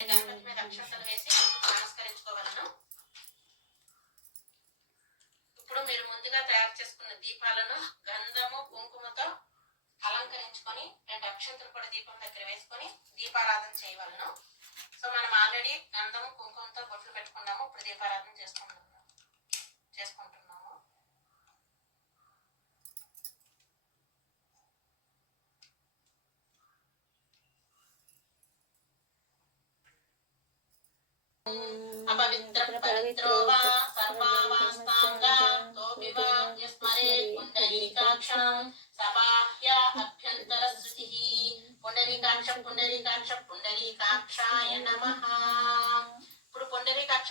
గణపతి మీద అక్షంతలు వేసి నమస్కరించుకోవాలను. ఇప్పుడు మీరు ముందుగా తయారు చేసుకున్న దీపాలను గంధము కుంకుమతో అలంకరించుకొని 2 అక్షంతలు కూడా దీపం దగ్గర వేసుకొని దీపారాధన చేయవలను. సో మనం ఆల్రెడీ గంధము కుంకుమతో బొట్లు పెట్టుకున్నాము. ఇప్పుడు దీపారాధన చేసుకుంటున్నాము. अपवित्र पवित्रो वा सर्वावास्तांगा तोपि वा यस्मरे पुंडरीकाक्षं सबाह्य अभ्यंतर श्रुतिः पुंडरीकाक्ष पुंडरीकाक्ष पुंडरीकाक्षाय नमः. ఇప్పుడు పుండరీకాక్ష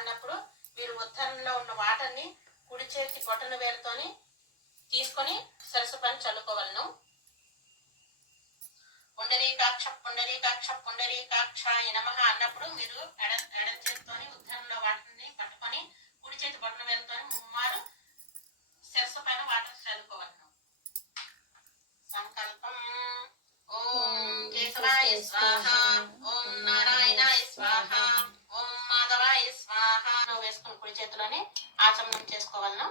అన్నప్పుడు మీరు ఉత్తరంలో ఉన్న వాటర్ని కుడి చేతి బొటన వేలుతోని తీసుకొని సరస్సు పైన చల్లుకోవాలను. పుండరీకాక్ష పుండరీకాక్ష పుండరీకాక్షాయ నమః అన్నప్పుడు మీరు ఎడమ చేతితోని ఉత్తరంలో వాటిని పట్టుకొని కుడి చేతి బొటన వేలుతోని ముమ్మారు శిరస్సు పైన వాటర్ చల్లుకోవాలను. సంకల్పం ఓం కేశవాయ స్వాహ, ఓం నారాయణాయ స్వాహ, ఓం మాధవాయ స్వాహ వేసుకుని కుడి చేతిలోని ఆచమనం చేసుకోవాలను.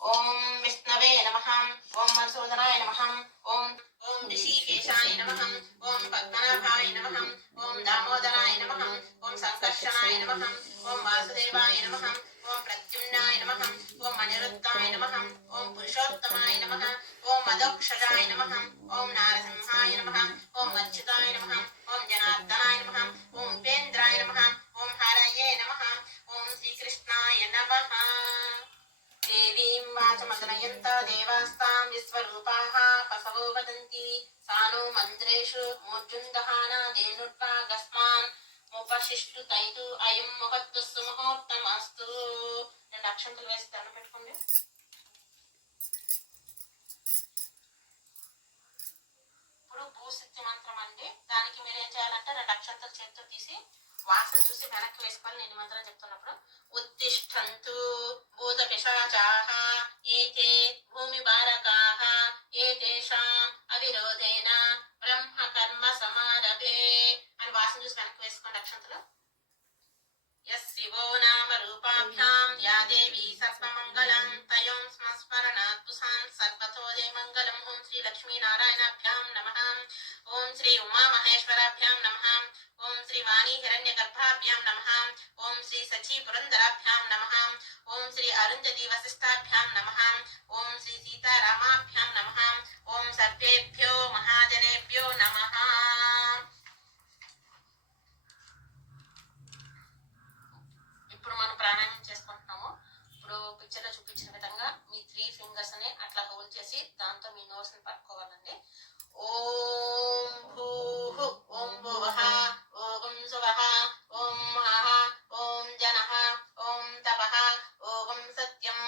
ఓం విష్ణవే నమః, ఓం మధుసూదనాయ నమః, ఓం ऋषिकेशाय नमः, ओम पद्मनाभाय नमः, ओम दामोदराय नमः, ओम संकर्षणाय नमः, ओम वासुदेवाय नमः, ओम प्रद्युम्नाय नमः, ओम अनिरुद्धाय नमः, ओम पुरुषोत्तमाय नमः, ओम मदोक्षजाय नमः, ओम नारसिंहाय नमः, ओम अच्युताय नमः, ओम जनार्दनाय नमः, ओम उपेन्द्राय नमः, ओम हरये नमः, ओम श्रीकृष्णाय नमः. देवीं वाचमदनयन्त देवास्तां विश्वरूपाः कसवो वदन्ति सानो मन्त्रेषु मूर्जुन्दहाना धेनुर्वागस्मान् मुपशिष्टु तैतु अयं मुहूर्तस्సు ముహూర్తమస్తు. 2 అక్షంతలు వేసి దండం పెట్టుకోండి. ఇప్పుడు భూసిద్ధి మంత్రం అండి. దానికి మీరు ఏం చేయాలంటే 2 అక్షంతలు చేతితో తీసి వాసన చూసి వెనక్కి వేసుకోవాలి. నేను మంత్రం చెప్తున్నప్పుడు ఉత్తిష్టంతు భూత పిశాచాః ఏతే భూమి బారకాః ఏతేషాం అవిరోధేన బ్రహ్మ కర్మ సమారభే అని వాసన చూసి వెనక్కి వేసుకోండి అక్షంతలు. యస్శివో నామ రూపాభ్యాం యా దేవీ సర్వమంగళం తయోం స్మస్మరణాత్ పుసాన్ సర్వతో దే మంగళం. ఓం శ్రీ లక్ష్మీ నారాయణాభ్యాం నమః, ఓం శ్రీ ఉమా మహేశ్వరాభ్యాం నమః, ఓం శ్రీ వాణి హిరణ్యగర్భాభ్యాం నమః, ఓం శ్రీ సచీ పురందరాభ్యాం నమః, ఓం శ్రీ అరుంధతి వశిష్టాభ్యాం నమః, ఓం శ్రీ సీతారామాభ్యాం నమః, ఓం సర్వేభ్యో మహాజనేభ్యో నమః. ఇప్పుడు మనం ప్రాణాయామం చేసుకుంటున్నాము. ఇప్పుడు పిక్చర్లో చూపించిన విధంగా మీ 3 ఫింగర్స్ ని అట్లా హోల్డ్ చేసి దాంతో మీ నోస్ ని పట్టుకోవాలండి. ఓం భూః ఓం భువః ఓం సువః ఓం మహః ఓం జనః ఓం తపః ఓం సత్యం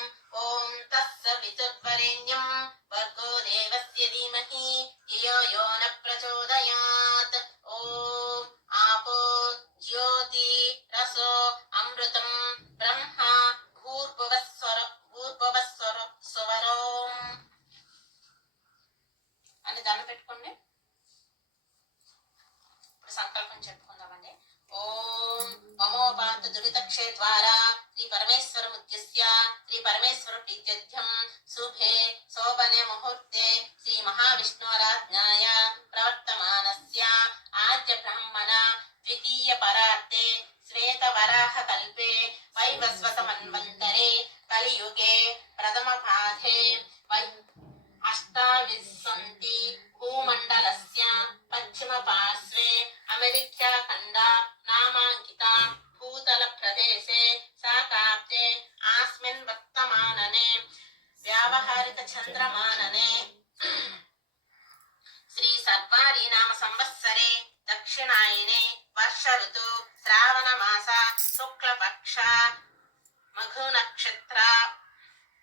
ఓం తస్సవితుర్వరేణ్యం భర్గో దేవస్య ధీమహి ధియో యో న ప్రచోదయాత్. ఓం ఆపో జ్యోతి రసో అమృతం బ్రహ్మ భూర్భువస్వర స్వరోం అని దండం పెట్టుకోండి. ఇప్పుడు సంకల్పం చెప్పుకుందామండి. ఓం మమోపాత దురితక్షే ద్వారా శ్రీ పరమేశ్వర ముద్యస్య శ్రీ పరమేశ్వర ప్రీత్యర్థ్యం శుభే శోభనే ముహూర్తే శ్రీ మహావిష్ణురాజ్ఞాయ ప్రవర్తమానస్య ఆద్య బ్రహ్మణ ద్వితీయ పరార్తే శ్వేతవరాహ కల్పే వైవస్వత మన్వంతరే కలియుగే ప్రథమ పాఠే అష్టావింశతి భూమండలస్య పశ్చిమ పార్శ్వే అమెరికా ఖండ నామాంకిత భూతల ప్రదేశే శాకాబ్దే ఆస్మిన్ వర్తమాననే వ్యావహారిక చంద్రమాననే శ్రీ సర్వారి నామ సంవత్సరే దక్షిణాయనే వర్ష ఋతు శ్రావణ మాస శుక్లపక్ష మఘు నక్షత్ర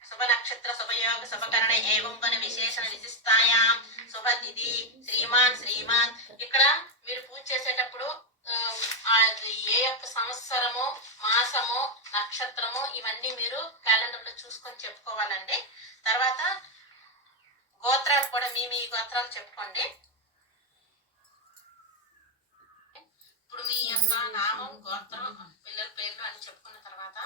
శుభ నక్షత్ర శుభయోగ శుభకరణ ఏవం వన విశేషణ విశిష్టాయాం శుభతిథి శ్రీమాన్. ఇక్కడ మీరు పూజ చేసేటప్పుడు అది ఏ యొక్క సంవత్సరము మాసము నక్షత్రము ఇవన్నీ మీరు క్యాలెండర్ లో చూసుకొని చెప్పుకోవాలండి. తర్వాత గోత్రాలు కూడా మీ గోత్రాలు చెప్పుకోండి. నామం గోత్రం పిల్లల పేర్లు అని చెప్పుకున్న తర్వాత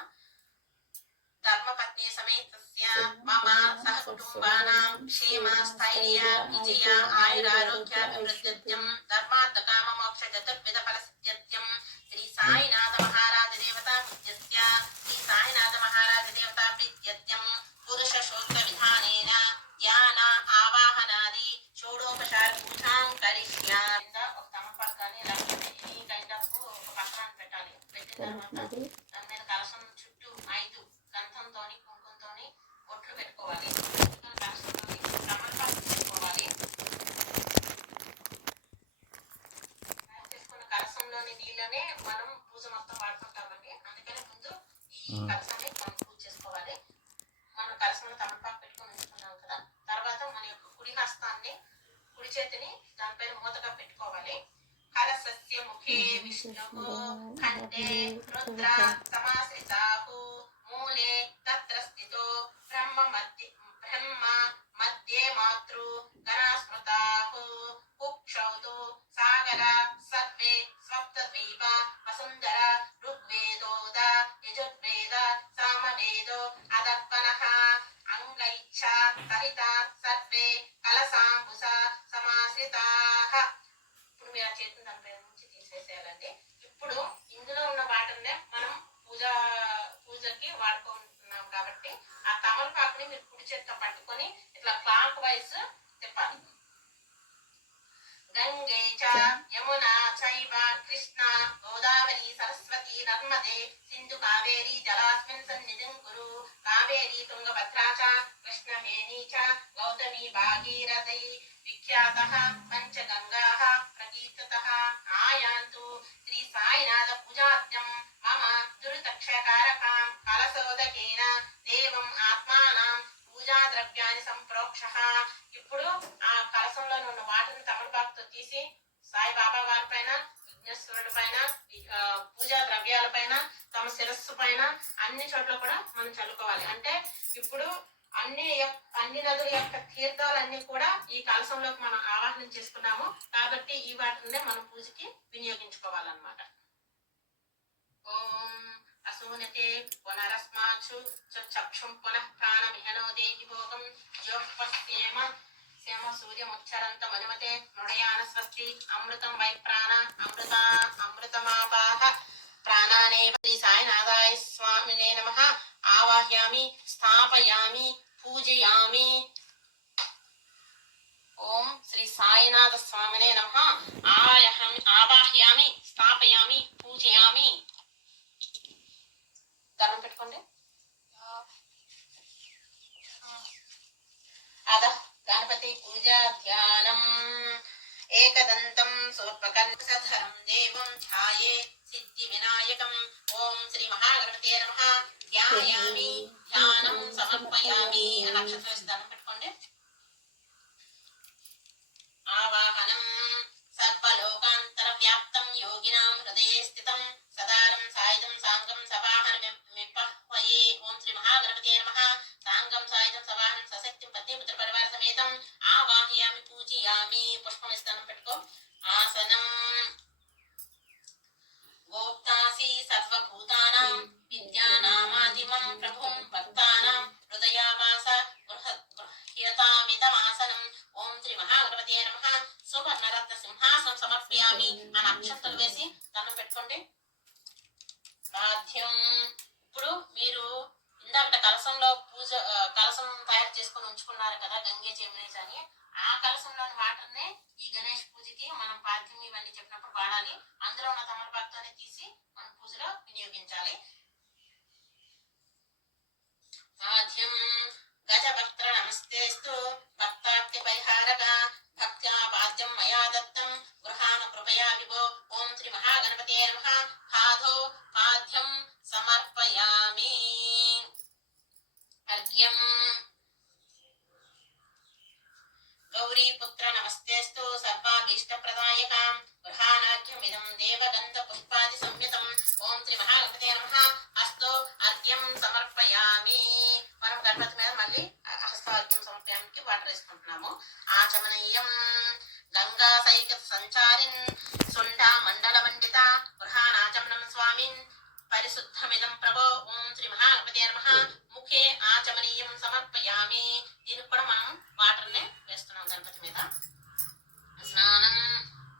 ధర్మపత్ని సమేతస్య మమ సహ కుటుంబానాం క్షేమ స్థైర్య విజయ ఆయురారోగ్యాభివృద్ధ్యర్థం ధర్మార్థ కామ మోక్ష చతుర్విధ ఫల సిద్ధ్యర్థం శ్రీ సాయినాథ మహారాజ దేవతా పూజ్యస్య శ్రీ సాయినాథ మహారాజ దేవతా ప్రీత్యర్థం పురుష సూక్త విధానేన ధ్యాన ఆవాహనాది షోడోపచార పూజాం కరిష్యామి. ఒక తమలపాకాన్ని ఇలా ఈ కైండ్ ఆఫ్ ఒక పక్కన పెట్టాలి. పెట్టిన తర్వాత దాని మీద కలశం చుట్టూ 5 గంధంతోని కుంకుమతోని బొట్లు పెట్టుకోవాలి. కలశంతోని తమలపాకు పెట్టుకోవాలి. చేసుకున్న కలశంలోని నీళ్ళనే మనం పూజ మొత్తం వాడుకుంటామండి. అందుకని ముందు ఈ కలశాన్ని మనం పూజ చేసుకోవాలి. మనం కలశంలో తమలపాకు పెట్టుకొని ఉంచుకున్నాం కదా, తర్వాత మన యొక్క కుడి హస్తాన్ని కుడి చేతిని దానిపైన మూతగా పెట్టుకోవాలి. కలశస్య ముఖే విష్ణువు కంఠే రుద్ర సమాశ్రితాహు మూలే తత్ర స్థితో బ్రహ్మ మధ్యే మాతృ గణాస్మృతాహు కుక్షౌతు సాగర సర్వే సప్తద్వీప వసుంధర ఋగ్వేదోద యజుర్వేద సామవేదో అదర్పణః అంగైచ్ఛ సహిత సర్వే కలసాంబుస సమాశ్రితాః. ఇప్పుడు మీరు ఆ చేతిని దానిపై నుంచి తీసేసేయాలండి. ఇప్పుడు ఇందులో ఉన్న వాటినే మనం పూజకి వాడుకుంటున్నాం కాబట్టి ఆ తమలపాకుని మీరు కుడి చేత్తో పట్టుకొని ఇట్లా క్లాక్ వైజ్ తిప్పాలి. గంగే చ యమునా చైవ కృష్ణ గోదావరి సరస్వతి నర్మదే సింధు కావేరీ జలాస్మిన్ సన్నిధిం కురు కావేరీ తుంగభద్రా చ కృష్ణవేణీ చ గౌతమి భాగీరథీ విఖ్యాతః పంచగంగాః ప్రకీర్తితః ఆయాంతు శ్రీ సాయినాథ పూజార్థం మమ దురితక్షయకారకాం కలశోదకేన దేవం ఆత్మానాం పూజా ద్రవ్యాన్ని సంప్రోక్షః. ఇప్పుడు ఆ కలశంలో ఉన్న వాటిని తమలపాకుతో తీసి సాయిబాబా వారి పైన, విఘ్నేశ్వరుడి పైన, పూజా ద్రవ్యాల పైన, తమ శిరస్సు పైన అన్ని చోట్ల కూడా మనం చల్లుకోవాలి. అంటే ఇప్పుడు అన్ని నదుల యొక్క తీర్థాలన్నీ కూడా ఈ కలశంలోకి మనం ఆవాహనం చేసుకున్నాము కాబట్టి ఈ వాటిని మనం పూజకి వినియోగించుకోవాలన్నమాట. ఓం అసూనతే పునరస్మాక్షు చక్షుం పునః ప్రాణమిహనో దేహి భోగం జ్యోపస్యేమ సేమ సూర్యముచ్చరంత మనుమతే మృడయాన స్వస్తి అమృతం వై ప్రాణ అమృతమాపాహ ప్రాణానేవ. శ్రీ సాయినాథాయ స్వామినే నమః. ఆవాహయామి స్థాపయామి పూజయామి. ఓం శ్రీ సాయినాథ స్వామినే నమః. ఆవాహయామి స్థాపయామి పూజయామి. దండం పెట్టుకోండి. అద గణపతి పూజా ధ్యానం. ఏకదంతం సూర్పకర్ణసధరం దేవం ఛాయే సిద్ధి వినాయకం. ఓం శ్రీ మహాగణపతే నమః. ధ్యాయామి ధ్యానం సమర్పయామి. నక్షత్రం వేసి దండం పెట్టుకోండి. ఆవాహనం సర్వలోకాంతర వ్యాప్తం యోగినాం హృదయే స్థితం సదారం సాయుధం సాంగం సవాహనమిపహ్వయే. ఓం శ్రీ మహాగణపతే నమః. సాంగం సాయుధం సవాహనం సశక్తిం పత్నిపుత్ర పరివార సమేతం ఆవాహయామి పూజయామి. పుష్పం స్థానం పెట్టుకో. ఆసనం గోప్తాసి సర్వభూతానాం విద్యానామాదిమం ప్రభుం భక్తానాం హృదయావాస గృహ్యతామిదమాసనం. ఓం శ్రీ మహాగణపతే నమః. సువర్ణరత్న సింహాసనం సమర్పయామి అని అక్షంతలు వేసి దండం పెట్టుకోండి. సాధ్యం. ఇప్పుడు మీరు ఇందాక కలశంలో కలశం తయారు చేసుకుని ఉంచుకున్నారు కదా, గంగే జమునేజ్ అని. ఆ కలశంలోని వాటర్నే ఈ గణేష్ పూజకి మనం పాద్యం ఇవన్నీ చెప్పినప్పుడు వాడాలి. అందులో ఉన్న తమలపాకుతోనే తీసి మనం పూజలో వినియోగించాలి. సాధ్యం. గజవక్త్ర నమస్తేస్తు భక్తార్తి పరిహారక భక్త్యా పాద్యం మయా దత్తం గృహాణ కృపయా విభో. ఓం శ్రీ మహాగణపతే నమః. పాదో పాద్యం సమర్పయామి. అర్ఘ్యం. గౌరీపుత్ర నమస్తేస్తు సర్వాభీష్టప్రదాయకాం గృహాణార్ఘ్యమిదం దేవగంధ పుష్పాది సంయుతం. ఓం శ్రీ మహాగణపతే నమః. హస్తో అర్ఘ్యం సమర్పయామి. మనం గణపతి మీద మళ్ళీ హస్తార్ఘ్యం సమర్పయానికి వాటర్ వేసుకుంటున్నాము. ఆచమనీయం గంగా సైకత సంచారిన్ సుండా మండల మండిత గృహాణాచమనం సమర్పయామి పరిశుద్ధమిదం ప్రభో ఓం శ్రీ మహాగణపతి నమః ముఖే ఆచమనీయం సమర్పయామి. దీనికి కూడా మనం వాటర్ నే వేస్తున్నాం గణపతి మీద. స్నానం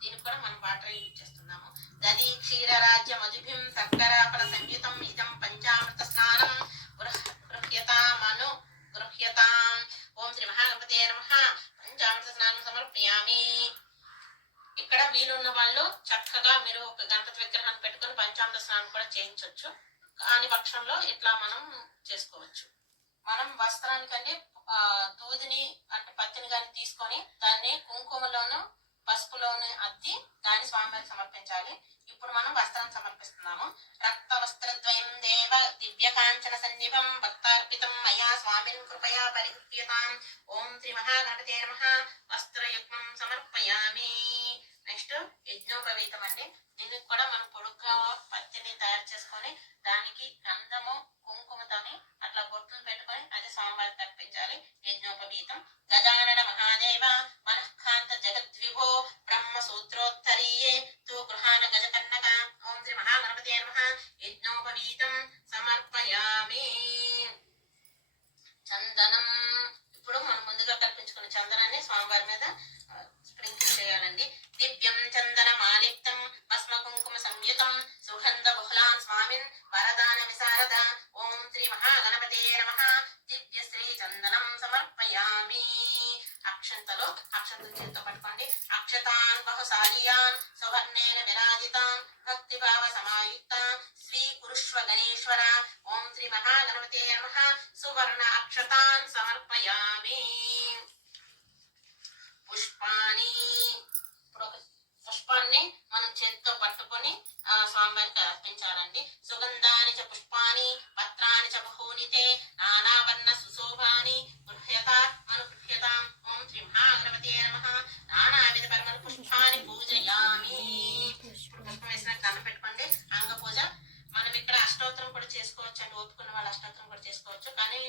దీనికి కూడా మనం వాటర్ యూజ్ చేస్తున్నాము. దది క్షీరరాజ్య మధుభిం శర్కరాఫల సంయుతం ఇదం పంచామృత స్నానం గృహ్యతామను గృహ్యతాం. ఓం శ్రీ మహాగణపతే నమః పంచామృత స్నానం సమర్పయామి. ఇక్కడ వీలున్న వాళ్ళు చక్కగా మీరు ఒక గణపతి విగ్రహాన్ని పెట్టుకొని పంచామృత స్నానం కూడా చేయించవచ్చు. కాని పక్షంలో ఇట్లా మనం చేసుకోవచ్చు. మనం వస్త్రానికంటే దూదిని అంటే పత్తిని కానీ తీసుకొని దాన్ని కుంకుమలోను పసుపులోను అద్ది దాన్ని స్వామివారికి సమర్పించాలి. ఇప్పుడు మనం వస్త్రం సమర్పిస్తున్నాము. రక్త వస్త్రద్వయం దేవ దివ్య కాంచన సన్నిభం భక్తార్పితం మయా స్వామిన్ కృపయా పరిగృహ్యతాం. ఓం శ్రీ మహాగణపతే నమః వస్త్రయుగ్మం సమర్పయామి. నెక్స్ట్ యజ్ఞోపవీతం అండి. దీనికి కూడా మనం పొడుగ్గా పత్తిని తయారు చేసుకొని దానికి గంధము కుంకుమతోని అట్లా బొట్టును పెట్టుకొని అది స్వామివారికి తర్పించాలి. యజ్ఞోపవీతం. గజానన మహాదేవ మనఃకాంత జగద్విభో బ్రహ్మ సూత్రోత్తరీయే తు గృహాన గజకన్నక. ఓం శ్రీ మహాగణపతే నమః యజ్ఞోపవీతం సమర్పయామి. చందనం. ఇప్పుడు మనం ముందుగా కల్పించుకున్న చందనాన్ని స్వామివారి మీద స్ప్రింకిల్ చేయాలండి. దివ్యం చందన మాలిప్తం భస్మ కుంకుమ సంయుతం సుగంధ బహుళాన్ స్వామిన్ వరదాన విశారద. ఓం శ్రీ మహాగణపతే నమః దివ్య శ్రీ చందనం సమర్పయామి. అక్షంతలు చేతితో పట్టుకోండి. అక్షతాన్ బహుశాలియాన్ సువర్ణేన విరాజితాన్ భక్తిభావ సమాయుక్తాన్ స్వీకురుష్వ గణేశ్వర. ఓం శ్రీ మహాగణపతే నమః సువర్ణ అక్షతాన్ సమర్పయామి. పుష్పాని. ఇప్పుడు ఒక పుష్పాన్ని మనం చేతితో పట్టుకొని స్వామివారికి అర్పించాలండి. సుగంధాని చ పుష్పాని పత్రాని చ బహూనితే నానావర్ణ సుశోభాని గృహ్యత అనుగృహ్యతాం. ఓం శ్రీ మహాగణపతే నమః నానావిధ పరిమళ పుష్పాని పూజయామి. పుష్పం వేసిన దండం పెట్టుకోండి. అంగ పూజ. మనం ఇక్కడ అష్టోత్తరం కూడా చేసుకోవచ్చు అండి. ఓపుకున్న వాళ్ళు అష్టోత్తరం కూడా చేసుకోవచ్చు. కానీ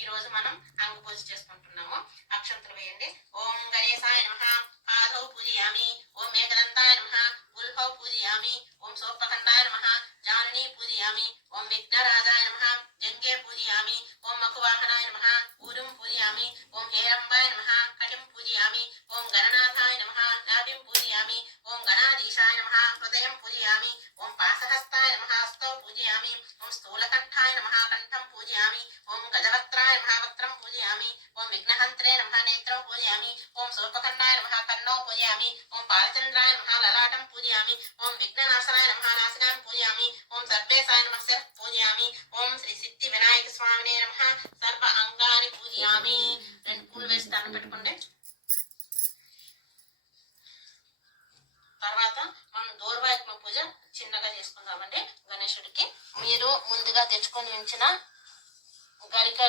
ఈ రోజు మనం అంగ పూజ చేసుకుంటున్నాము. అక్షంతలు వేయండి. ఓం గణేశాయ నమః పాదౌ పూజయామి. ఓం ఏకదంతాయ నమః గుల్హౌ పూజయామి. ఓం సోపఖండాయ నమః జానుని పూజయామి. ఓం విఘ్నరాజాయ నమః జంగే పూజయామి. ఓం మకువాహనాయ నమః ఊరుం పూజయామి. ఓం హేరంబాయ నమః కటిం పూజయామి. ఓం గణనాథాయ నమః నాభిం పూజయామి. ఓం గణాధీశాయ నమః హృదయం పూజయామి. ఓం పాశహస్తాయ నమః హస్తౌ పూజయామి. ఓం స్థూలకంఠాయ నమః కంఠం పూజయామి. ఓం గజవక్త్రాయ నమః వక్త్రం పూజయామి. ఓం విఘ్నహంత్రే నమః నేత్రం పూజయామి. ఓం సోపఖండాయ నమః కర్ణౌ పూజయామి. ఓం పాలచంద్రాయ నమః లలాటం పూజయామి. ఓం విఘ్ననాశనాయ నమః నాసికాం పూజయామి. ఓం సర్వేశాయ నమః శిరః పూజయామి. ఓం శ్రీ సిద్ధి వినాయక స్వామినే నమః సర్వ అంగాని పూజయామి. 2 పూలు వేసి దండం పెట్టుకోండి. తర్వాత మనం దూర్వాయుగ్మ పూజ చిన్నగా చేసుకుందామండి. గణేశుడికి మీరు ముందుగా తెచ్చుకొని ఉంచిన గరిక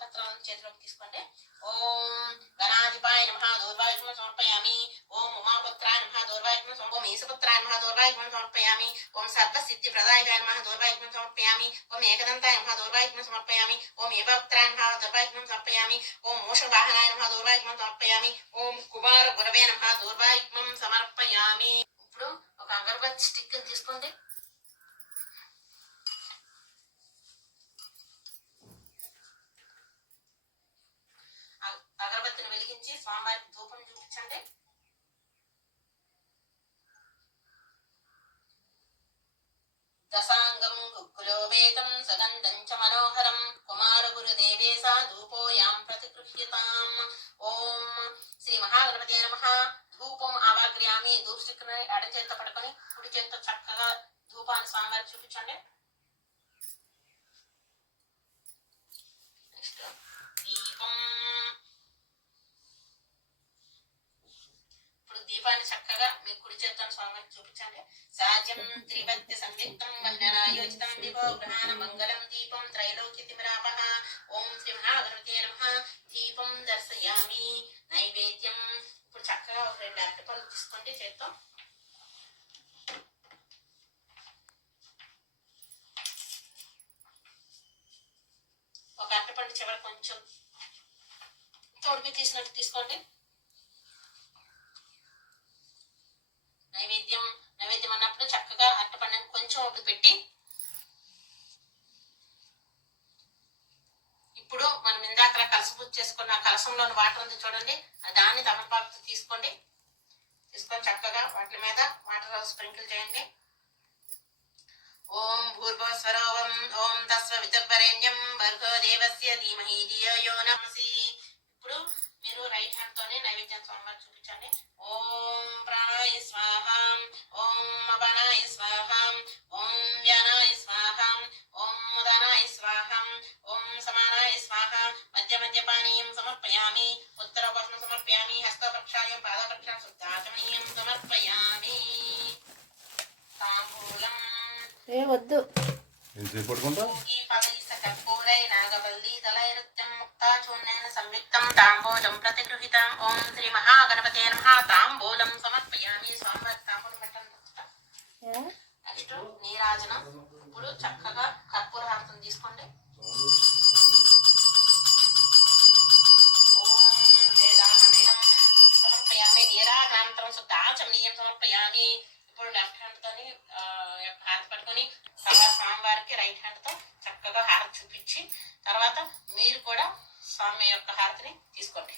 పత్రాలను చేతిలోకి తీసుకోండి. ఓం గణాధిపాయ నమః దూర్వాయుగ్మం సమర్పయామి. ఓం ఉమాపుత్రాయ నమః దూర్వాయుగ్మం ఓం ఈశపుత్రాయ నమః దూర్వాయుగ్మం సమర్పయామి. ఓం సర్వసిద్ధి ప్రదాయకాయ నమః దూర్వాయుగ్మం సమర్పయామి. ఓం ఏకదంతాయ నమః దూర్వాయుగ్మం సమర్పయామి. ఓం ఏకవక్త్రాయ నమః దూర్వాయుగ్మం సమర్పయామి. ఓం మూషవాహనాయ నమః దూర్వాయుగ్మం సమర్పయామి. ఓం కుమార గురవే నమః దూర్వాయుగ్మం సమర్పయామి. ఇప్పుడు ఒక అగరబత్తి స్టిక్ తీసుకోండి. అగరబత్తిని వెలిగించి స్వామివారికి ధూపం చూపించండి. దశాంగం గుగ్గులోపేతం సగంధం చ మనోహరం కుమార గురుదేవేశ ధూపోయాం ప్రతిగృహ్యతాం. ఓం శ్రీ మహాగణపతే నమః ధూపం ఆవాగ్రయామి. ధూప స్టిక్ని ఎడ చేత్తో పట్టుకొని కుడి చేత్తో చక్కగా ధూపాన్ని స్వామివారికి చూపించండి. దీపం. దీపాన్ని చక్కగా మీ కుడి చేత్తో స్వామివారికి చూపించండి. సాజ్యం త్రిభక్తి సంయుక్తం మహిళనాయోచితం విభో గ్రహాన మంగళం దీపం త్రైలోక్యతిమిరాపః. ఓం శ్రీ మహాగణపతే నమః దీపం దర్శయామి. నైవేద్యం. ఇప్పుడు చక్కగా ఒక 2 అరటిపళ్ళు తీసుకోండి చేత్తో. ఒక అరటిపండు చివరి కొంచెం తోడుపి తీసినట్టు తీసుకోండి. నైవేద్యం అన్నప్పుడు చక్కగా అరటిపండుని కొంచెం ఒకటి పెట్టి, ఇప్పుడు మనం ఇందాక కలసం పూజ చేసుకున్న కలసంలోని వాటర్ ఉంది చూడండి, దాన్ని తమలపాకుతో తీసుకొని చక్కగా వాటి మీద వాటర్ స్ప్రింకిల్ చేయండి. ఓం భూర్భువస్వరోవం ఓం తస్సవితుర్వరేణ్యం భర్గో దేవస్య ధీమహి ధియో యో నః ప్రచోదయాత్. ఇప్పుడు మీరు రైట్ హ్యాండ్ తోనే నైవేద్యం స్వామివారికి చూపించండి. ఓం ప్రాణాయ స్వాహ, ఓం అపానాయ స్వాహ, ఓం వ్యానాయ స్వాహ, ఓం ఉదానాయ స్వాహ, ఓం సమానాయ స్వాహ. మధ్య మధ్య పానీయం సమర్పయామి, ఉత్తరోపస్నం సమర్పయామి, హస్తప్రక్షాళనం పాదప్రక్షాళనం శుద్ధాచమనీయం సమర్పయామి. తాంబూలం వద్దు ఈ పదైస కర్పూరై నాగవల్లి దళైరుత్యం ముక్తాచూర్ణేన సంయుక్తం తాంబూలం ప్రతిగృహీతం. ఓం శ్రీ మహాగణపతే నమః. తాంబూలం సమర్పయామి. స్వామివారి తాంబూలం పెట్టండి. నెక్స్ట్ నీరాజనం. ఇప్పుడు చక్కగా కర్పూర హారతం తీసుకోండి. ఓం వేదాహమేనం సమర్పయామి. నీరాజనానంతరం శుద్ధాచమనీయం సమర్పయామి. ఇప్పుడు లెఫ్ట్ హ్యాండ్ తోని హారతి పట్టుకొని స్వామివారికి రైట్ హ్యాండ్ తో చక్కగా హారతి చూపించి తర్వాత మీరు కూడా స్వామి యొక్క హారతిని తీసుకోండి.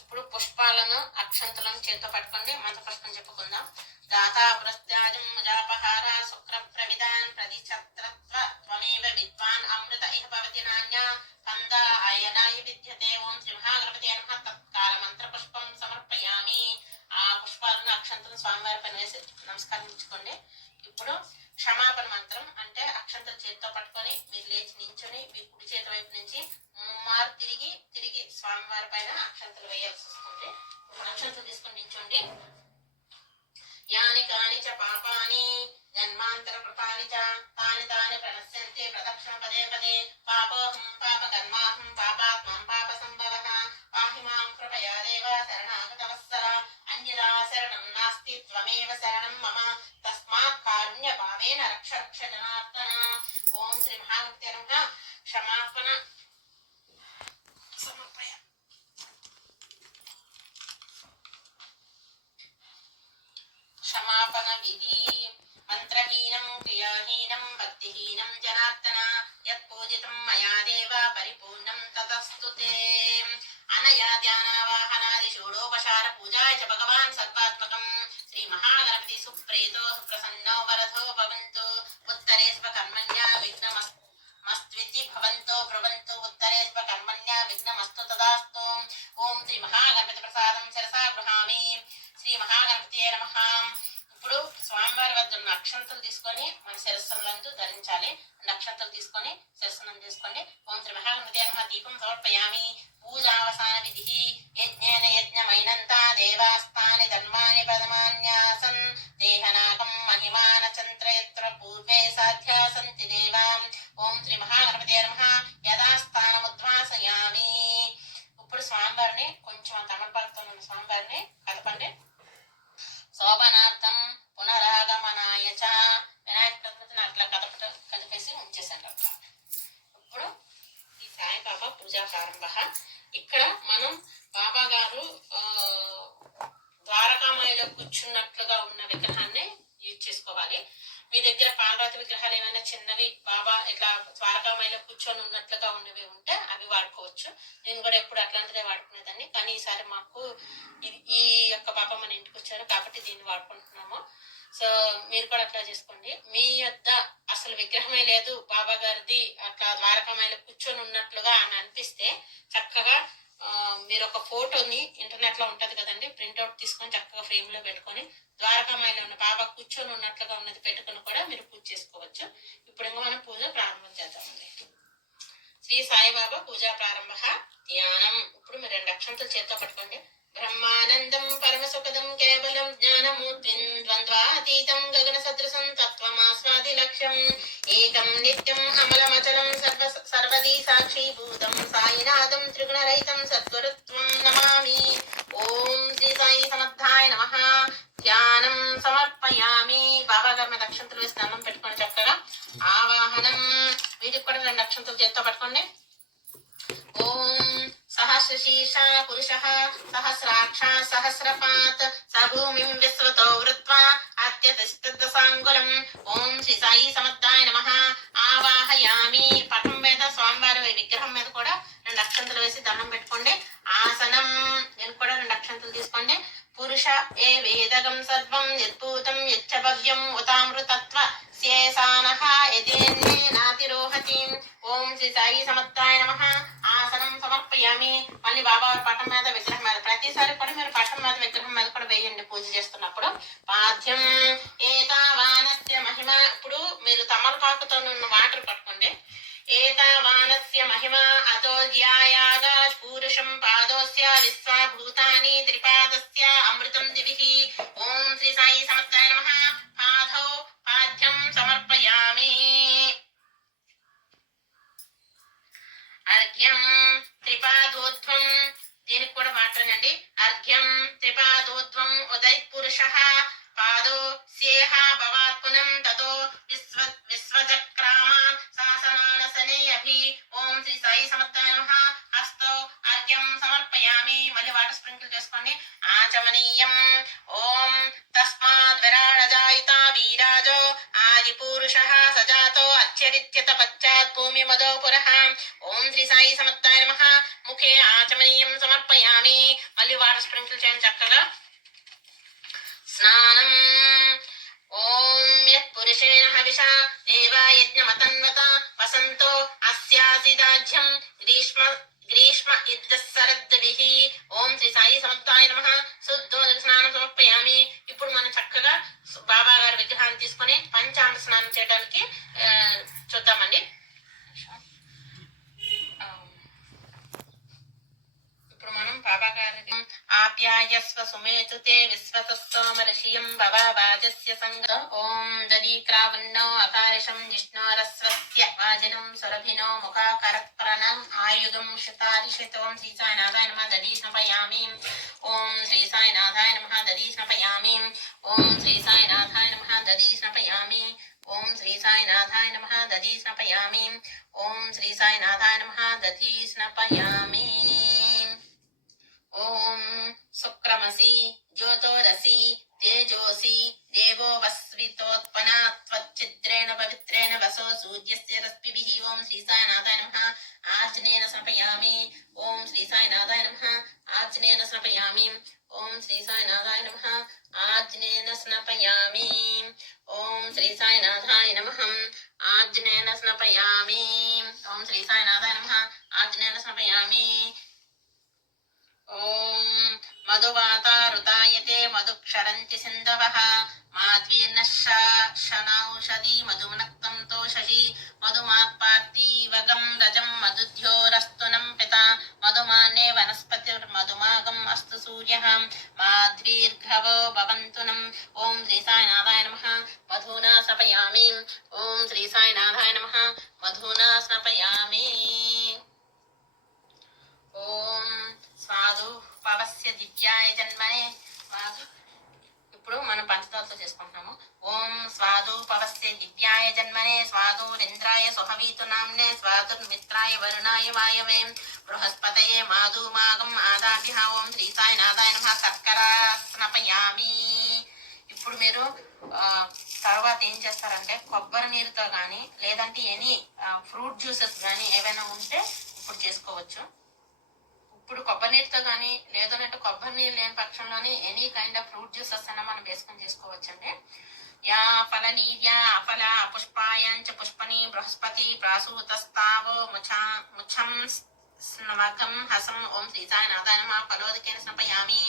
ఇప్పుడు పుష్పాలను అక్షంతలను చేతితో పట్టుకోండి. మంత్రపుష్పం చెప్పుకుందాం. దాతా పురస్త్యాజం ముజాపహార శుక్ర ప్రవిధాన్ ప్రతిఛత్రత్వ త్వమేవ విద్వాన్ అమృత ఇహ భవతి నాన్యా కంద అయనాయ విద్యతే. ఓం శ్రీ మహాగణపతే నమః. తత్కాల మంత్రపుష్పం సమర్పయామి. ఆ పుష్పాలను అక్షంతలను స్వామివారి పైన వేసి నమస్కరించుకోండి. ఇప్పుడు క్షమాపణ మంత్రం అంటే అక్షంతలు చేతితో పట్టుకొని మీరు లేచి నించొని మీ కుడి చేతి వైపు నుంచి ముమ్మారు తిరిగి స్వామివారి పైన అక్షంతలు వేయాల్సి వస్తుంది. అక్షంతలు తీసుకొని నించోండి. యాని కాని చ పాపాని జన్మాంతర కృపాని చ తాని తాని ప్రణశ్యంతే ప్రదక్షిణ పదే పదే. పాపోహం పాపకర్మాహం పాపాత్మం పాప సంభవః. పాహి మాం కృపయా దేవ శరణాగతవత్సల. అన్యదా శరణం నాస్తి త్వమేవ శరణం మమ. తస్మాత్ కారుణ్య భావేన రక్ష రక్ష జనార్దన. ఓం శ్రీ మహాగణపతే నమః. క్షమాపణ సమర్పయ. క్షమాపణ విధి. మంత్రహీనం క్రియాహీనం భక్తిహీనం జనార్దన. యత్ పూజితం మయా దేవ పరిపూర్ణం తతస్తు తే. అనయా ధ్యానావాహనాది షోడోపచార పూజాయ చ భగవాన్ సర్వాత్మకం. శ్రీ మహాగణపతి సుప్రీతో సుప్రసన్నో వరదో భవంతు. ఉత్తరే స్వకర్మణ్యా విఘ్నమస్త్వితి భవంతో భ్రువంతు. ఉత్తరే స్వకర్మణ్యా విఘ్నమస్తు తదాస్తు. ఓం శ్రీ మహాగణపతి ప్రసాదం శిరసా గృహామి. శ్రీ మహాగణపతే నమః. ఇప్పుడు స్వామివారి వద్ద ఉన్న అక్షంతలు తీసుకొని మన శిరస్సులందు ధరించాలి. అక్షంతలు తీసుకొని శిరస్సునం చేసుకోండి. ఓం శ్రీ మహాగణపతే నమః. దీపం సమర్పయామి. పూజావసాన విధి. యజ్ఞేన యజ్ఞమైనంతా దేవాస్తాని ధర్మాని పదమాన్యాసన్. దేహనాకం మహిమాన చంత్రయత్ర పూర్వే సాధ్యా సంతి దేవా. ఓం శ్రీ మహాగణపతే నమః. యథాస్థానముద్వాసయామి. ఇప్పుడు స్వామివారిని కొంచెం తమలపాకుతో ఉన్న స్వామివారిని కదపండి. శోభనార్థం పునరాగమనాయ చ. వినాయక చతుర్థిని అట్లా కదిపేసి ఉంచేసండి అట్లా. ఇప్పుడు ఈ సాయిబాబా పూజా ప్రారంభ. ఇక్కడ మనం బాబా గారు ద్వారకామాయిలో కూర్చున్నట్లుగా ఉన్న విగ్రహాన్ని యూజ్ చేసుకోవాలి. మీ దగ్గర పాలరాతి విగ్రహాలు ఏమైనా చిన్నవి బాబా ఇట్లా ద్వారకామాయిలో కూర్చొని ఉన్నట్లుగా ఉన్నవి ఉంటే అవి వాడుకోవచ్చు. నేను కూడా ఎప్పుడు అట్లాంటిదే వాడుకునేదాన్ని, కానీ ఈసారి మాకు ఈ యొక్క బాబా మన ఇంటికి వచ్చారు కాబట్టి దీన్ని వాడుకుంటున్నాము. సో మీరు కూడా అట్లా చేసుకోండి. మీ యొద్ద అసలు విగ్రహమే లేదు బాబా గారిది అట్లా ద్వారకామాయిలో కూర్చొని ఉన్నట్లుగా అని అనిపిస్తే చక్కగా మీరు ఒక ఫోటోని ఇంటర్నెట్ లో ఉంటది కదండి, ప్రింట్అవుట్ తీసుకొని చక్కగా ఫ్రేమ్ లో పెట్టుకొని ద్వారకామాయిలో ఉన్న బాబా కూర్చొని ఉన్నట్లుగా ఉన్నది పెట్టుకుని కూడా మీరు పూజ చేసుకోవచ్చు. ఇప్పుడు ఇంకా మనం పూజ ప్రారంభం చేద్దామండి. శ్రీ సాయిబాబా పూజా ప్రారంభ. ధ్యానం. ఇప్పుడు మీరు 2 అక్షంతలు చేతితో పట్టుకోండి. బ్రహ్మానందం పరమసుఖదం కేవలం జ్ఞానమూర్తిం ద్వంద్వాతీతం గగన సదృశం తత్వమాస్వాది లక్ష్యం ఏకం నిత్యం అమలమచలం సర్వదీ సాక్షిభూతం సాయినాథం త్రిగుణరహితం సద్గురుత్వం నమామి. ఓం శ్రీ సాయి సమర్థాయ నమః. ధ్యానం సమర్పయామి. బాబా గారి మీద అక్షంతలు వేసి దండం పెట్టుకొని చక్కగా ఆవాహనం. వీటికి కూడా 2 అక్షంతలు చేతితో పట్టుకోండి. ఓం సహస్రశీర్ష పురుష సహస్రాక్ష సహస్రపాత్ సభూమిం విశ్వతో వృత్వా అత్యతిష్టసాంగులం. ఓం శ్రీ సాయి సమర్థాయ నమః. ఆవాహయామి. పటం మీద స్వామివారి విగ్రహం మీద కూడా 2 అక్షంతలు వేసి దండం పెట్టుకోండి. ఆసనం దీనికి కూడా 2 అక్షంతలు తీసుకోండి. పురుష ఏ వేదగం సర్వం యద్భూతం యచ్చ భవ్యం ఉతామృతత్వ శేషానః యదేన్నే నాతిరోహతి. ఓం శ్రీ సాయి సమర్థాయ నమః. ఆసనం సమర్పయామి. మళ్ళీ బాబావారి పటం మీద విగ్రహం మీద ప్రతిసారి కూడా మీరు పటం మీద విగ్రహం మీద కూడా వేయండి పూజ చేస్తున్నప్పుడు. పాద్యం ఏతావానస్య మహిమ. ఇప్పుడు మీరు తమలపాకుతో ఉన్న వాటర్ పట్టుకోండి. ఏతావానస్య మహిమ అతో ధ్యాయాగ పూరుషం పాదోస్య విశ్వభూతాని త్రిపాదస్య అమృతం దివిః. ఓం శ్రీ సాయి సమర్థాయ నమః. పాదౌ పాద్యం సమర్పయామి. అర్ఘ్యం త్రిపాదోధ్వం. దీనికి కూడా మాట్లాడండి. అర్ఘ్యం త్రిపాదోధ్వం ఉదయ్ పురుష పాదో స్యేహ భవాత్పునం తతో విశ్వజక్రామాన్ శాసనానసనే అభి. ఓం శ్రీ సాయి సమర్థాయ నమః. హస్తో అర్ఘ్యం సమర్పయామి. మళ్ళీ వాటర్ స్ప్రింకిల్ చేసుకోండి. ఆచమనీయం. ఓం తస్మాద్ విరాజాయుత వీరాజో ఆదిపురుషః సజాతో అత్యరిత్యత పశ్చాత్ భూమి మదో పురః. ఓం శ్రీ సాయి సమర్థాయ నమః. ముఖే ఆచమనీయం సమర్పయామి. మళ్ళీ వాటర్ స్ప్రింకిల్ చేయండి చక్కగా. స్నానం. ఓం యత్ పురుషేణ హవిషా దేవా యజ్ఞమతన్వత వసంతో అస్యాసిదాజ్యం గ్రీష్మ ఇద్దశరద్విః. ఓం శ్రీ సాయి సమర్థాయ నమః. శుద్ధోదక స్నానం సమర్పయామి. ఇప్పుడు మనం చక్కగా బాబా గారి విగ్రహాన్ని తీసుకొని పంచామృత స్నానం చేయడానికి చూద్దామండి. ఇప్పుడు మనం బాబా గారి ఆప్యాయస్వ సుమేతుతే విశ్వసోమర్షియం భవ వాజస్య సంగ. ఓం దదీక్రావన్నో అకారిషం జిష్ణోరస్వస్య వాజనం సురభినో ముఖాకరత్ప్రణం ఆయుధం శతారిషిత్. ఓం శ్రీ సాయినాథాయ నమః. దదీ స్నపయామి. ఓం శ్రీ సాయినాథాయ నమః. దదీ స్నపయామి. ఓం శ్రీ సాయినాథాయ నమః. దదీ స్నపయామి. ఓం శ్రీ సాయినాథాయ నమః. దదీ స్నపయామి. ఓం శ్రీ సాయినాథాయ నమః. దదీ స్నపయామి. ఓం శుక్రమసి జ్యోతోరసి తేజోసి దేవో వస్వితోత్పన్నా త్వచ్చిద్రేణ పవిత్రేణ వసో సూర్యస్య రశ్మిభిః. ఓం శ్రీ సాయినాథాయ నమః. ఆజ్ఞేన స్నపయామి. ఓం శ్రీ సాయినాథాయ నమః. ఆజ్ఞేన స్నపయామి. ఓం శ్రీ సాయినాథాయ నమః. ఆజ్ఞేన స్నపయామి. ఓం శ్రీ సాయినాథాయ నమః. ఆజ్ఞేన స్నపయామి. ఓం శ్రీ సాయినాథాయ నమః. ఆజ్ఞేన స్నపయామి. ఓం మధువాతారుతాయతే మధుక్షరంతి సింధవః మాధ్వీర్నశ్శనౌషధి మధునక్తం తోషసి మధుమాత్పార్థీవగం రజం మధుధ్యోరస్తునం పిత మధుమానే వనస్పతిర్మధుమాగం అస్తు సూర్యః మాధ్వీర్ఘవో భవంతునం. ఓం శ్రీ సాయినాథాయ నమః. మధునా స్నపయామి. ఓం శ్రీ సాయినాథాయ నమః. మధునా స్నపయామి. ఓం స్వాదు పవస్య దివ్యాయ జన్మనే స్వాదు. ఇప్పుడు మనం పంచదారతో చేసుకుంటున్నాము. ఓం స్వాదు పవస్య దివ్యాయ జన్మనే స్వాదురింద్రాయ సుహవీతు నామ్నే స్వాదుర్మిత్రాయ వరుణాయ వాయవే బృహస్పతయే మాధుమాగం ఆదాభ్యః. ఓం శ్రీ సాయినాథాయ నమః. శర్కరా స్నపయామి. ఇప్పుడు మీరు తర్వాత ఏం చేస్తారంటే కొబ్బరి నీరుతో కానీ లేదంటే ఎనీ ఫ్రూట్ జ్యూసెస్ కానీ ఏవైనా ఉంటే ఇప్పుడు చేసుకోవచ్చు. ఇప్పుడు కొబ్బరి నీరుతో కానీ లేదంటే కొబ్బరి నీరు లేని పక్షంలోనే any kind of fruit juices అయినా మనం వేసుకొని చేసుకోవచ్చండి. యా ఫల నీర్యా అఫల పుష్పాయంచ పుష్పని బృహస్పతి ప్రాసూతస్తావో ముచ్చం స్నవకం హసం. ఓం శ్రీ సాయినాథాయ నమః. ఫలోదకేన స్నపయామి.